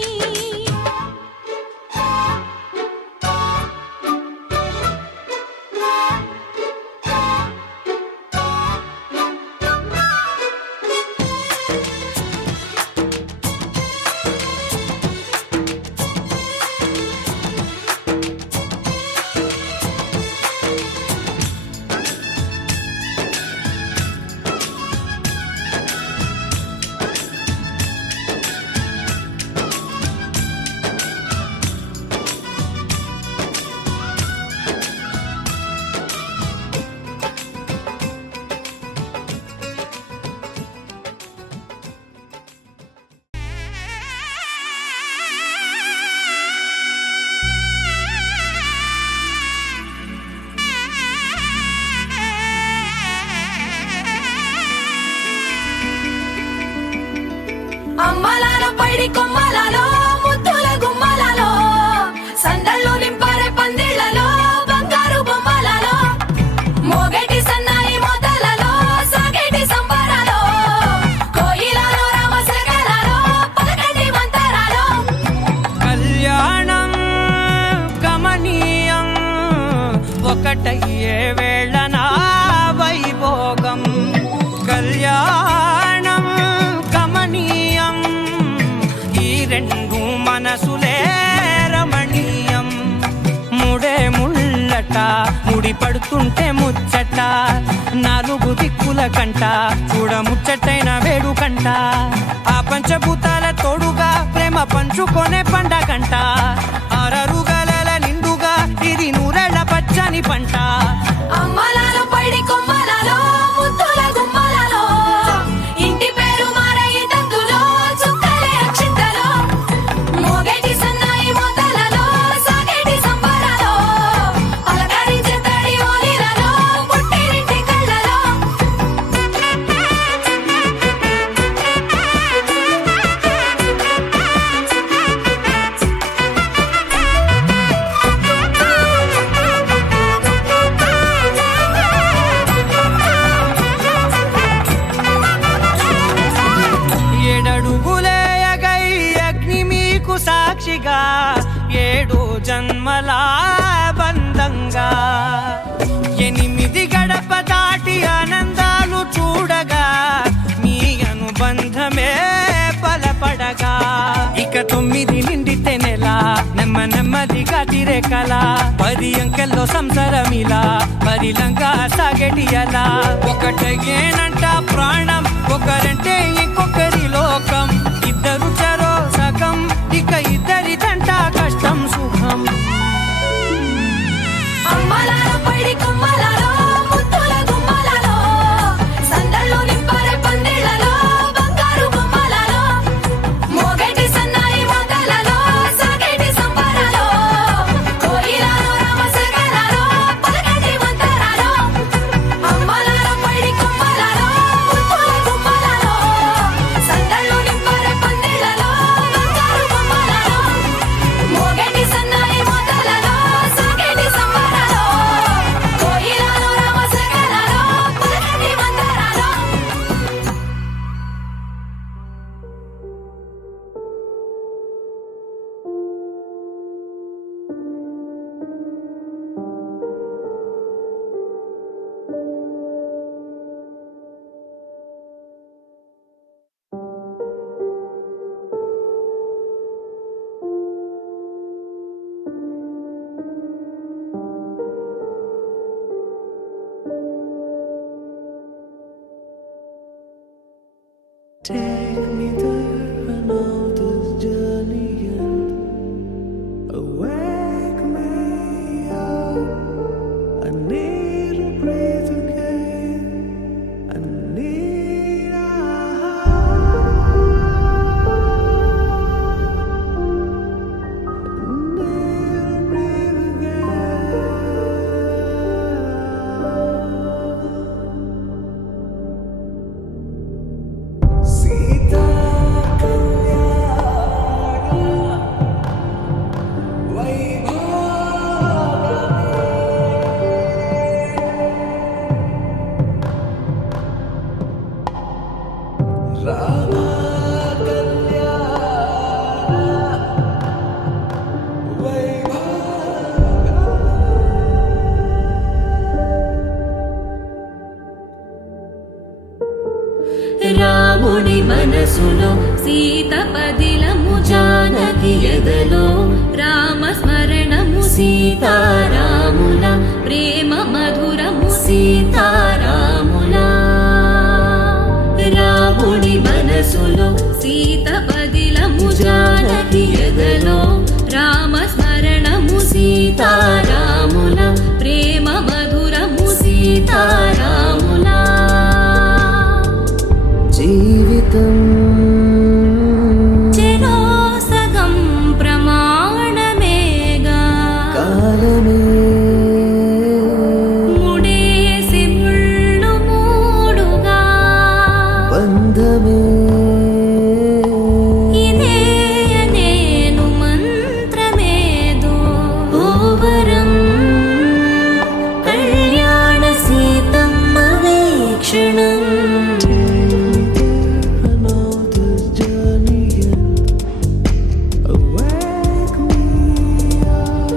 అమ్మలాల పైడి కొమ్మలలో ముద్దుల గుమ్మలలో, సందళ్ళు నింపారే పందిళ్లలో బంగారు బొమ్మలలో, మోగేటి సన్నాయి మోతలలో సాగేటి సంబరాలో, కోయిలలో రామశకలలో పలకటి మంతరాలో. కళ్యాణం గమనీయం ఒకటయ్యే వేళ నా వైభోగం. కళ్యాణం గమనీయం ఈ రెండు మనసులే రమణీయం. ముడే ముళ్ళట ముడి పడుతుంటే ముచ్చట, నాలుగు దిక్కుల కంట చూడ ముచ్చటైన వేడుకంట. ఆ పంచభూతాల తోడుగా ప్రేమ పంచుకొనే పండగంట. అరరుగల నిండుగా ఇది నూరెళ్ళ పచ్చని పంట. అమ్మలాల పైడి కొమ్మలలో ముద్దుల గుమ్మలలో, ఇంటి పేరు మారయి తందులో చుక్కలే అక్షింతలో, మోగేటి సన్నాయి మోతలలో సాగేటి సంబరాలో, పలకరించే తడి ఓలిలలో పుట్టినింటి కళ్ళలో. ఏడడుగులేయగై అగ్ని మీకు సాక్షిగా, ఏడు జన్మల బంధంగా. 8 గడప దాటి ఆనందాలు చూడగా, మీ అనుబంధమే బలపడగా. ఇక 9 నిండితే నెల నెమ్మదిగా తిరే కల, 10 అంకెల్లో సంసారమిలా పరిలంగా సాగేటి అలా. ఒకటేనంట ప్రాణం, ఒకరంటే ఇంకొకరి లోకం. ఇద్దరు చరో సగం, ఇక ఇద్దరిదంట కష్టం సుఖం. అమ్మలాల పైడి కొమ్మలలో ముద్దుల గుమ్మలలో, సందళ్ళు నింపారే పందిళ్లలో బంగారు బొమ్మలలో, మోగేటి సన్నాయి మోతలలో సాగేటి సంబరాలో, కోయిలలో రామశకలలో పలకటి మంతరాలో. అమ్మలాల పైడి కొమ్మలలో ముద్దుల గుమ్మలలో, Take me there, I know this journey ends. Awake me up, I need to breathe again. I need a Sita రాముడి మనసులో సీత పదిలము జానకి ఎదలో రామ స్మరణము సీతారాముల ప్రేమ మధురము సీతారాముల రాముడి మనసులో సీత పదిలము జానకి ఎదలో రామ స్మరణము సీతారాముల ప్రేమ మధురము సీతారాముల జీవితం చెరో సగం ప్రమాణమేగా కాలమే ముడేసి ముళ్ళు మూడుగా బంధమే ఇదే నేను మంత్రమేదో ఓవరం కళ్యాణ Seethamma వీక్షణం I know this journey ends. Awake me up,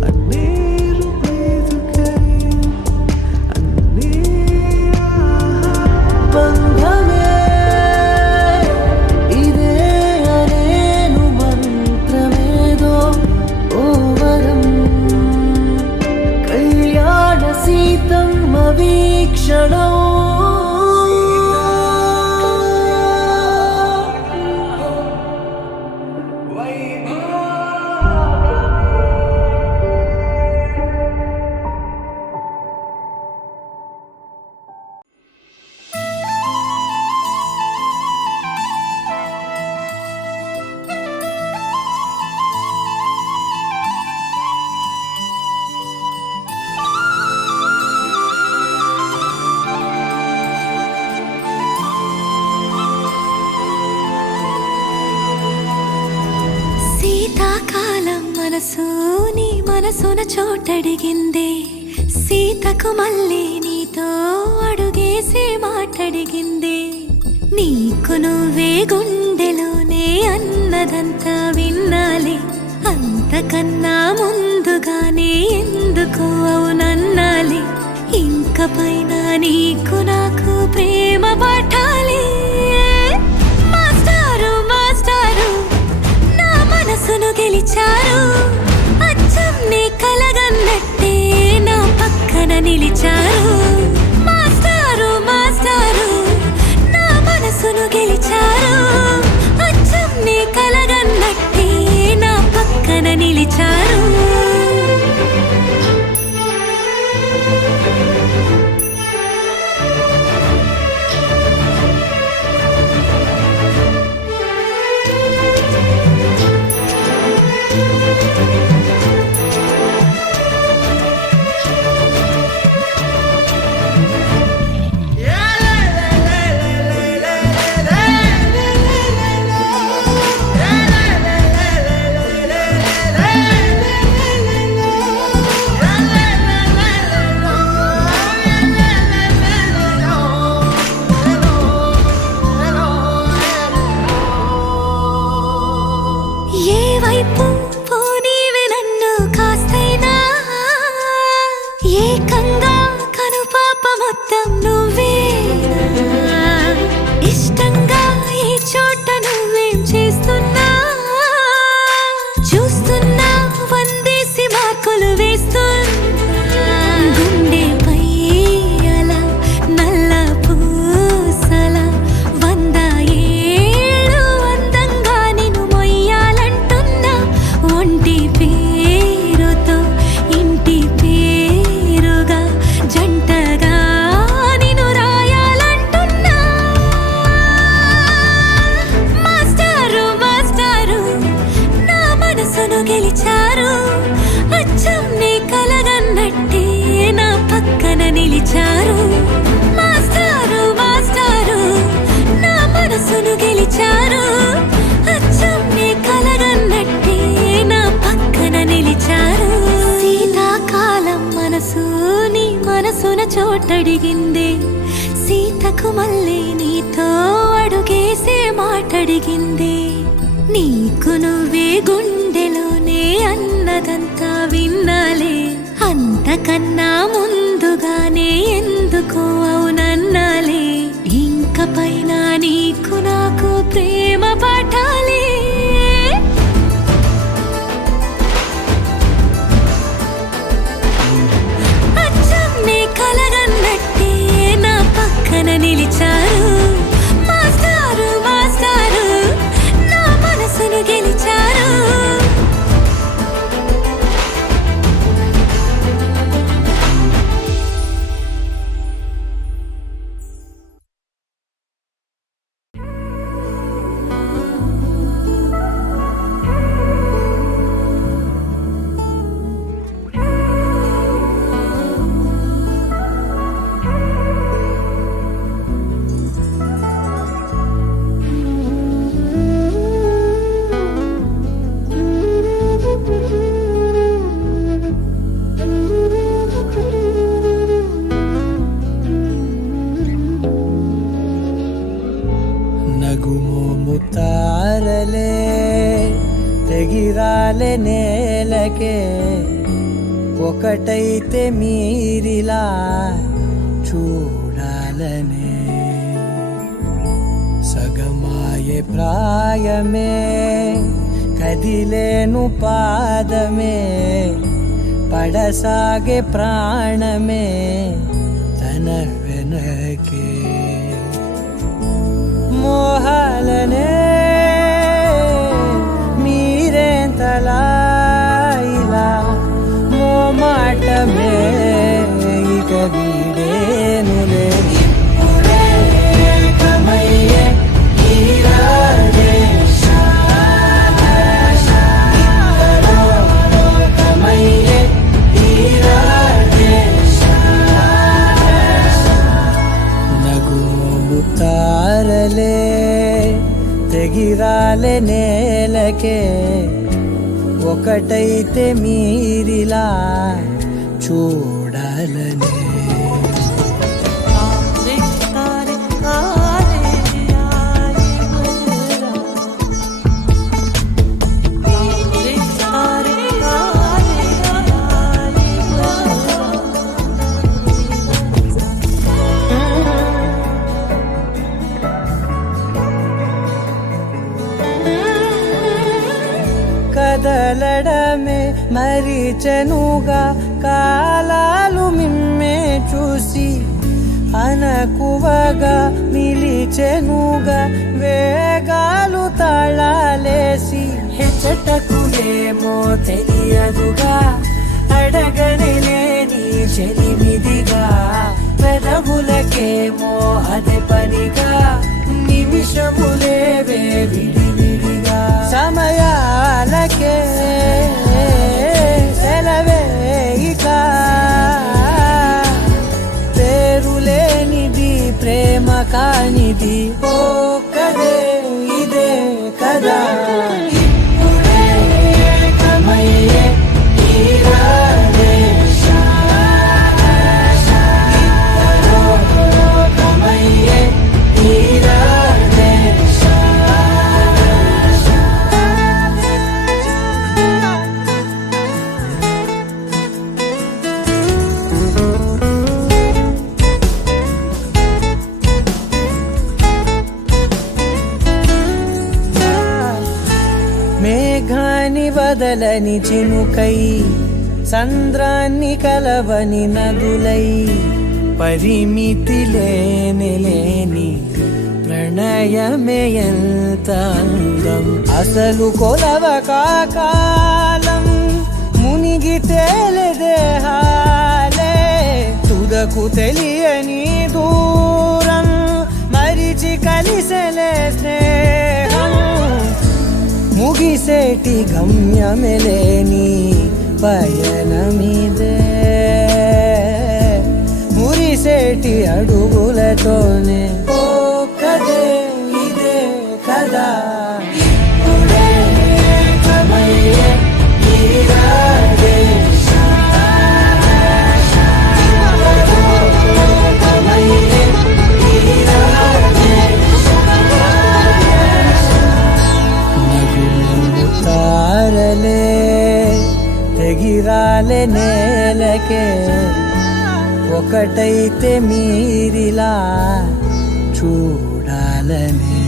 I need to breathe again. I need a బంధమే ఇదే అనేను మంత్రమేదో ఓవరం కళ్యాణ సీతమ్మ వీక్షణం శీతాకాలం మనసు నీ మనసున చోటడిగిందే సీతకు మళ్ళీ నీతో అడుగేసి మాటడిగిందే నీకు నువ్వే గుండెలోనే అన్నదంతా విన్నాలే అంతకన్నా ముందుగానే ఎందుకు అవునన్నాలే ఇంక పైన నీకు నాకు ప్రేమ పాఠాలే మాస్టారు మాస్టారు నా మనసును గెలిచారు అచ్చం నీ కలగన్నట్టే నా పక్కన నిలిచారు మాస్టారు మాస్టారు నా మనసును గెలిచారు అచ్చం నీ కలగన్నట్టే నా పక్కన నిలిచారు నాకు మళ్ళీ నీతో అడుగేసే మాటడిగింది. నీకు నువ్వే గుండెలోనే అన్నదంతా విన్నాలే, అంతకన్నా ముందుగానే ఎందుకో అవునన్నాలే. ఇంక పైన నీకు నాకు ప్రేమ పాఠాలే. అచ్చమ్నే కలగన్నట్టే నా పక్కన నిలిచారు మాస్టారు మాస్టారు, నా మనసును గెలిచారు. నగుమోము తారలే తెగిరాలే నేలకే, ఒకటైతే మీరిలా చూడాలనే. సగమాయే ప్రాయమే కదిలేను పాదమే, పడసాగే ప్రాణమే తన వెనకే. మోహాలనే మీరేంతలా ఇలా మోమాటమే ఇక వీడేనులే. ఇప్పుడే ఏకమయ్యే ఈ రాజేశ, ఇద్దరో లోకమయ్యే ఈ రాజేశ. నగుమోము తారలే తెగిరాలే నేలకే, ఒకటైతే మీరిలా చూడాలనే. కదలడమే మరిచెనుగా కాలాలు మిమ్మే చూసి, అనకువగా నిలిచెనుగా వేగాలు తాళాలేసి. హెచ్చటకులేమో తెలియదుగా అడగనిలేని చెలిమిదిగా, పెదవులకేమో అదే పనిగా నిమిషములేవే విడివిడిగా. సమయాలకే సెలవే ఇక, పేరులేనిది ప్రేమ కానిది ఓ కదే ఇదే కదా. ఇప్పుడే ఏకమయ్యే ఈ రాజేశ, ఇద్దరో లోకమయ్యే ఈ రాజేశ. మేఘాన్ని వదలని చినుకై, సంద్రాన్ని కలవని నదులై, పరిమితి లేని ప్రణయమే ఎంత అందం. అసలు కొలవ కాలం మునిగి తేలదేహాలే, తుదకు తెలియని దూరం మరిచి కలిసెలే స్నేహం. ముగిసేటి గమ్యమెలేని పయనమిదే, మురిసేటి అడుగులతోనే ఓ కదే ఇదే కదా. ఇప్పుడే ఏకమయ్యే ఈ రాజేశ, ఇద్దరో లోకమయ్యే ఈ రాజేశ. ఒకటైతే మీరిలా చూడాలనే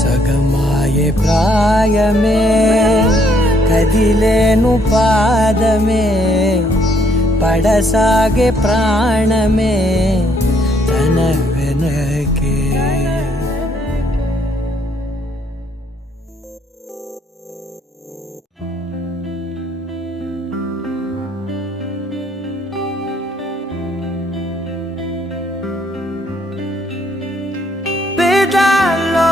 సగమాయే ప్రాయమే కదిలేను పాదమే పడసాగే ప్రాణమే తన వెనకే పేదాల్లో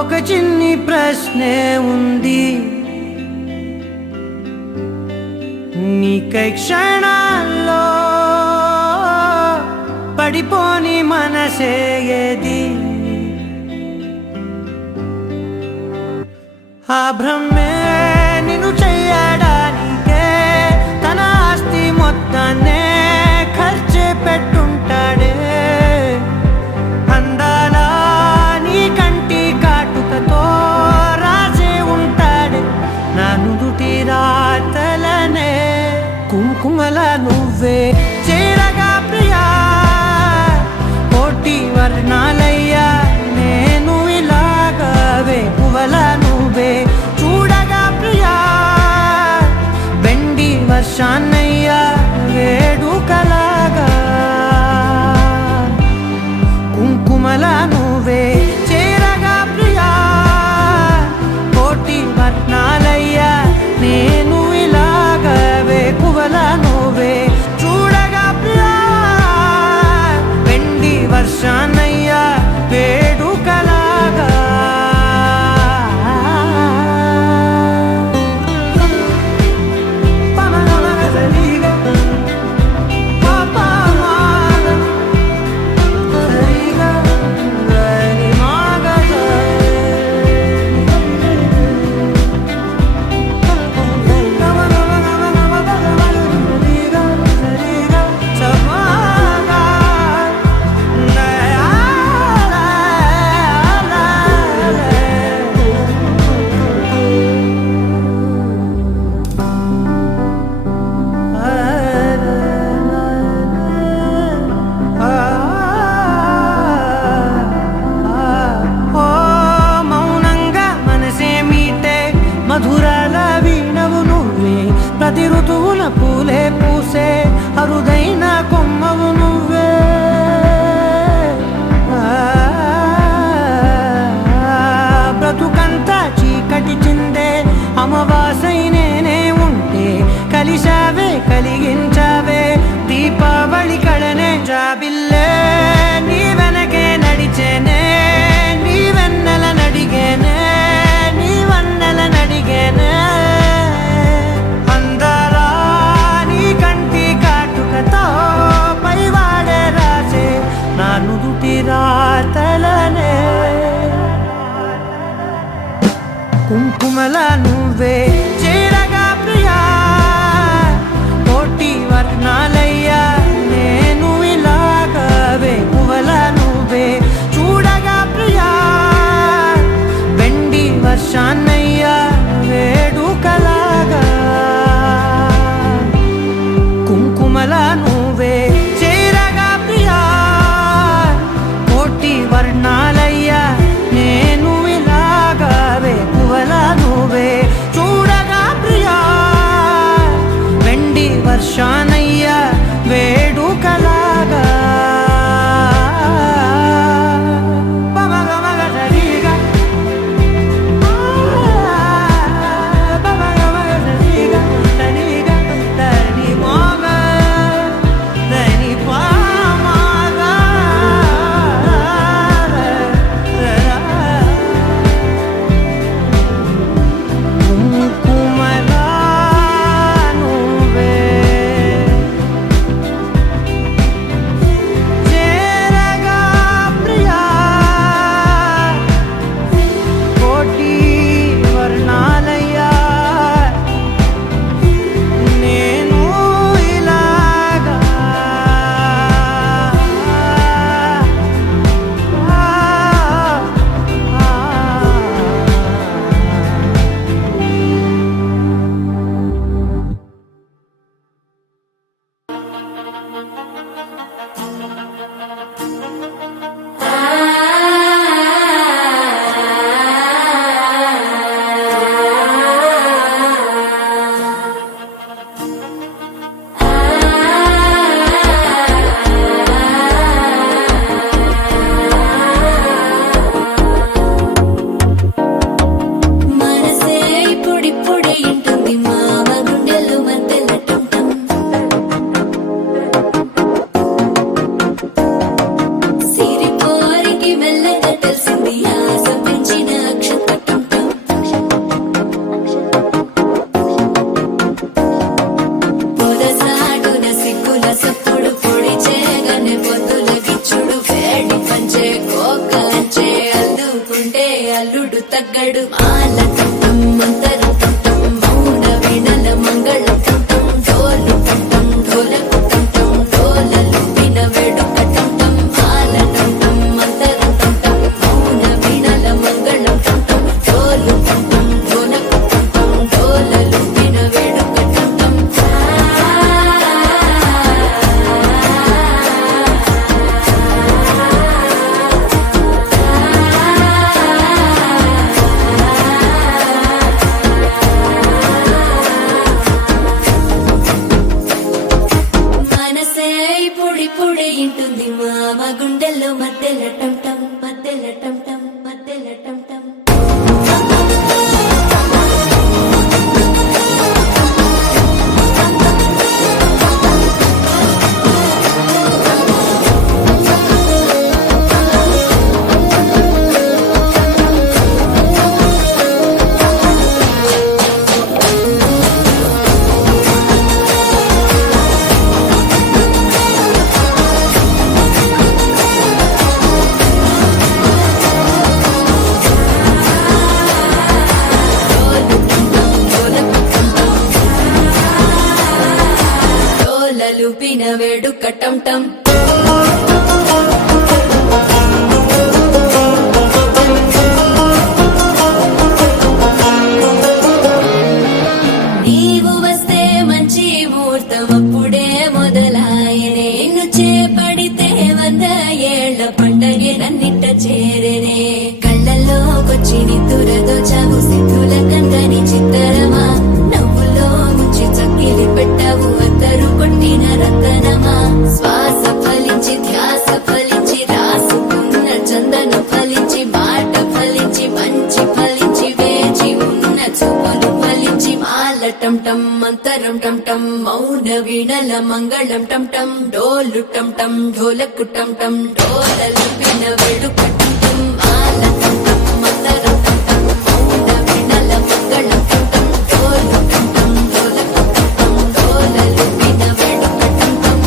ఒక చిన్ని ప్రశ్నే ఉంది నీకై క్షణాల్లో పడిపోని మనసే ఏది ఆ భ్రమే నిన్ను చెయ్యడానికే తన ఆస్తి మొత్తాన్నే ఖర్చే పెట్టుంటాడే అందాలా నీ కంటి కాటుకతో రాసే ఉంటాడే నా నుదుటి రాతలనే కుంకుమల నువ్వే చేరగా ప్రియా కోటి వర్ణాలయ్యా నేను ఇలాగవే పువ్వల నువ్వే చూడగా ప్రియా వెండి వర్షాన్నయ్యా వేడుకలాగా కుంకుమల నువ్వే చేరగా ప్రియా కోటి వర్ణాలయ్యా నేను ఇలాగవే పువ్వల నువ్వే చూడగా ప్రియా వెండి వర్షాన్నయ్యా వేడుకలాగా మధురాల వీణవు నువ్వే ప్రతి ఋతువుల పూలే పూసే అరుదైన కొమ్మవు నువ్వే బ్రతుకంతా చీకటి చిందే అమావాసై నేనే ఉంటే కలిశావే కలిగించావే దీపావళి కళనే జాబిల్లే నీ వెనకే నడిచేనే నీ వెన్నెల నడిగేనే నీ వన్నెల నడిగేనే అందరా నీ కంటి కాటుకతో పైవాడే రాసే నా నుదుటి రాతలనే కుంకుమల నువ్వే చేరగా ప్రియా కోటి వర్ణాలయ్యా నేను ఇలాగవే పువ్వల నువ్వే చూడగా ప్రియా వెండి వర్షాన్నయ్యా వేడుకలాగా కుంకుమల నువ్వే చేరగా ప్రియా కోటి వర్ణాలయ్యా నేను ఇలాగవే పువ్వల నువ్వే పొద్దుల గిచ్చుడు వేడి పంచే కోకలంచే అల్లుకుంటే అల్లుడు తగ్గడు మాల టం మంతరం టం మౌన వీణల మంగళం టం డోలు టం డోలకు టం డోలలు విన వేడుక టం మాల టం మంతరం టం మౌన వీణల మంగళం టం డోలు టం డోలకు టం డోలలు విన వేడుక టం మనసే పొడి పొడి ఇంటుంది మామ గుండెల్లో మధ్యల టం మధ్యల టం మధ్యల టం డోలలు పిన వేడుక టం నీవు వస్తే మంచి ముహూర్తం అప్పుడే మొదలాయనే నిన్ను చేపడితే 100 ఏళ్ల పండగే నన్నిట్ట చేరేనే కళ్ళల్లోకొచ్చి నిద్దురతో చావు సిద్ధుల కందని చిత్తరమా నవ్వులో ముంచి చక్కిలి పెట్టావు అద్దరు కొట్టిన రతనమా శ్వాస ఫలించి ధ్యాస ఫలించి రాసుకున్న చందన ఫలించి మాట ఫలించి మంచి ఫలించి వేచి ఉన్న చూపులు ఫలించి మాల టం మంతరం టం మౌన వీణల మంగళం టం డోలు టం ఢోలకు టం డోలలు విన వేడుక టం మాల టం మంతరం టం మౌన వీణల మంగళం టం డోలు టం ఢోలకు టం డోలలు విన వేడుక టం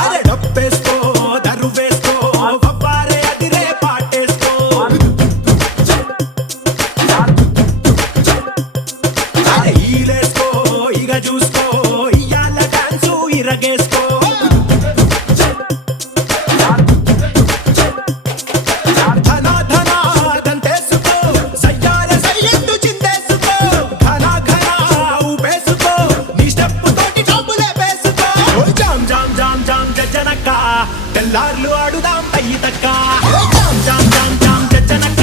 అరే డప్పేసుకో దరువేసుకో వవ్వారే అదిరే పాటేసుకో అరే ఈలేసుకో ఇగ చూసుకో ఇయ్యాల డాన్సు ఇరగేసుకో ధన ధన దంతేసుకో సయ్యాల సయ్యత్తు చిందేసుకో ఘన ఘన ఊపేసుకో నీ స్టెప్ తోటి చంపులే వేసుకో జామ్ జామ్ జామ్ జామ్ జజ్జనక్క తెల్లార్లు ఆడుదాం తయ్యి తక్క జామ్ జామ్ జామ్ జామ్ జజ్జనక్క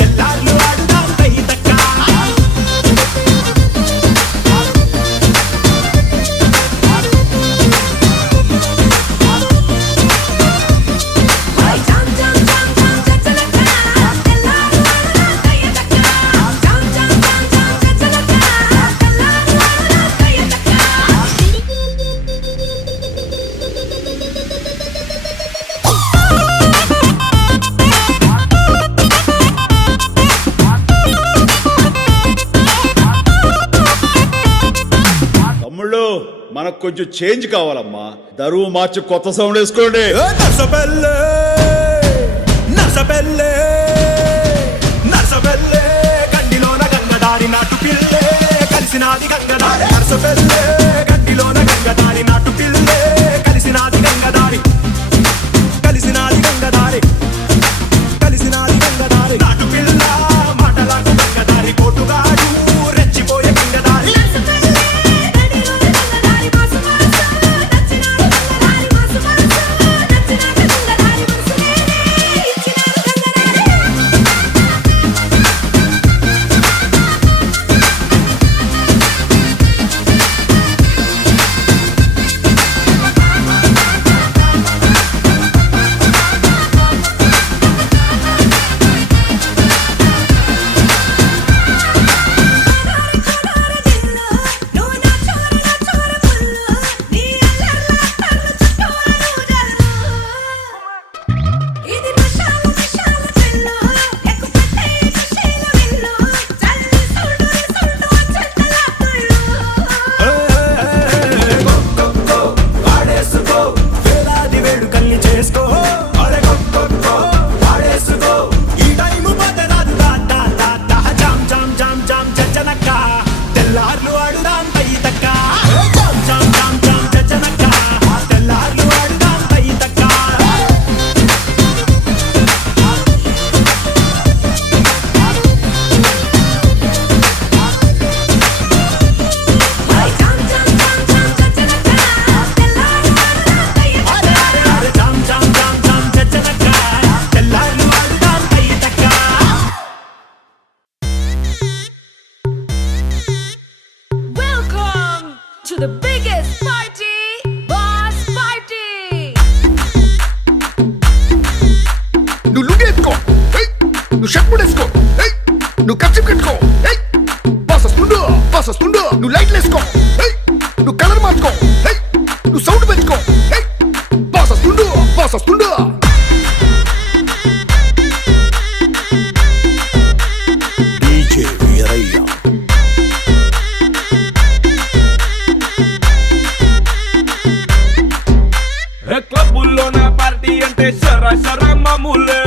తెల్లార్లు ఆడుదాం తయ్యి తక్క తమ్ముళ్ళు మనకు కొంచెం చేంజ్ కావాలమ్మా దరువు మార్చి కొత్త సౌండ్ వేసుకోండి నర్సబెల్లే నర్సబెల్లే నర్సబెల్లే గండిలోన గంగదారి నాటు పిల్లే కలిసినాది గంగదారి నర్సబెల్లే గండిలోన గంగదారి నాటు పిల్లే కలిసినాది గంగదారి కలిసినాది గంగదారి కలిసినాది గంగదారి నాటు పిల్ల మాటలాకు గంగదారి కోటుగాడు రెచ్చిపోయే గంగదారి to the biggest party, Boss Party. నువ్వు లుంగి ఎత్తుకో, ఏయ్. నువ్వు షర్ట్ కూడా వేసుకో, ఏయ్. నువ్వు కచ్చిప్ కట్టుకో, ఏయ్. బాస్ వస్తుండు, బాస్ వస్తుండు. నువ్వు లైట్లు వేసుకో, ఏయ్. నువ్వు కలర్ మార్చుకో, ఏయ్. నువ్వు సౌండ్ పెంచుకో, ఏయ్. బాస్ వస్తుండు, బాస్ వస్తుండు. డీజే వీరయ్య. క్లబ్బుల్లో నా పార్టీ అంటే శర మామూలే,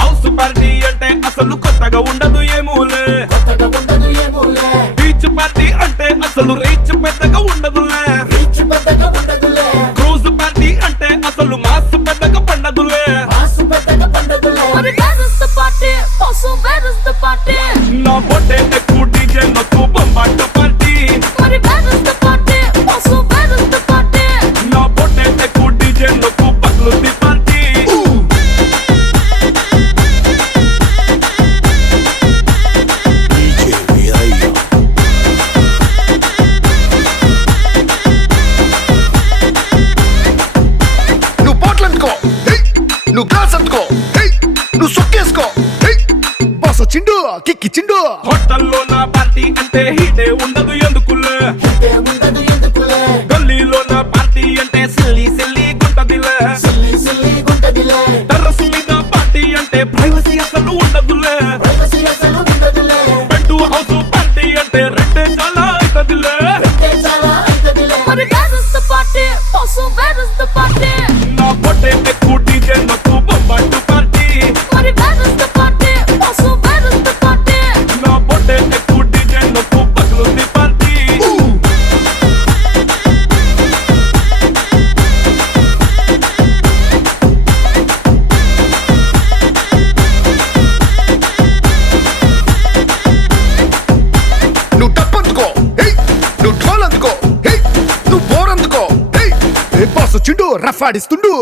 హౌస్ పార్టీ అంటే అసలు కొత్తగా ఉండదు ఏమూలే, బీచ్ పార్టీ అంటే అసలు రీచ్ పెద్దగా ఉండదులే, క్రూజ్ పార్టీ అంటే అసలు మాస్ పెద్దగా పండదులే. But where is the party? Also, where is the party? నా పొట్టే ఎక్కువ డీజే నాకు బొమ్మాట party. But where is the party? Also, where is the party? నా పొట్టే ఎక్కువ డీజే నాకు పగ్లుది పార్టీ. డీజే వీరయ్య. నువ్వు బాటిల్ అందుకో, ఏయ్. నువ్వు గ్లాస్ అందుకో, ఏయ్. నువ్వు సొక్కేసుకో, ఏయ్. బాస్ వచ్చిండు, కిక్కిచ్చిండు. హోటల్లో నా పార్టీ అంటే హీటే ఉండదు ఎందుకులే, గల్లీలో నా పార్టీ అంటే సిల్లి గుంటదిలే, టెర్రస్ మీద పార్టీ అంటే ప్రైవసీ అసలు ఉండదులే, బెడ్ హౌస్ పార్టీ అంటే రెండే చాలా అవుతదిలే. But where is the party? Also, where is the party? నా పొట్టే ఎక్కువ డీజే నాకు బొమ్బాటు party. But where is the party? Also, where is the party? నా పొట్టే ఎక్కువ డీజే నాకు పగ్లుది పార్టీ. నువ్వు టప్ అందుకో, ఏయ్. నువ్వు ఢోల్ అందుకో, ఏయ్. నువ్వు బోర్ అందుకో, ఏయ్. ఏ బాస్ వచ్చిండు, rough ఆడిస్తుండు.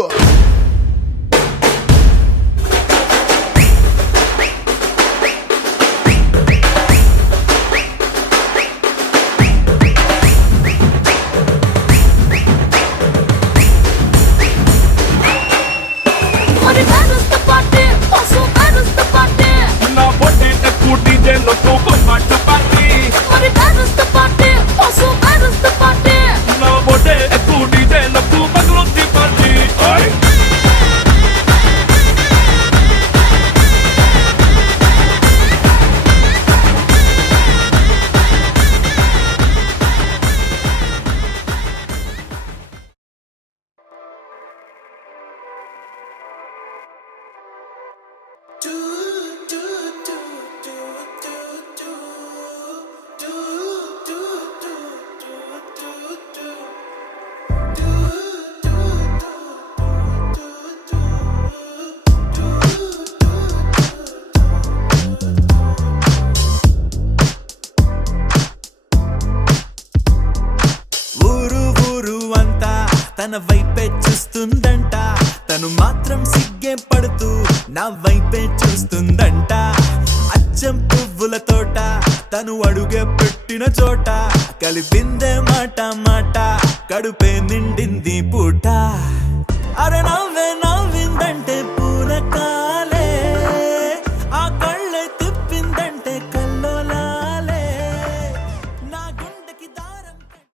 But where is the party? Also, where is the party? నా పొట్టే ఎక్కువ డీజే నాకు బొమ్బాటు party. But where is the party? Also, where is the party? నా పొట్టే ఎక్కువ డీజే నాకు పగ్లుది పార్టీ. ఓయ్. ఊరు అంతా తన వైపే చూస్తుందంట, తను మాత్రం సిగ్గే పడుతూ నా వైపే చూస్తుందంట. అచ్చం పువ్వుల తోట తను అడుగే పెట్టిన చోట, కలిపిందే మాట కడుపే నిండింది పూట. అరే నవ్విందంటే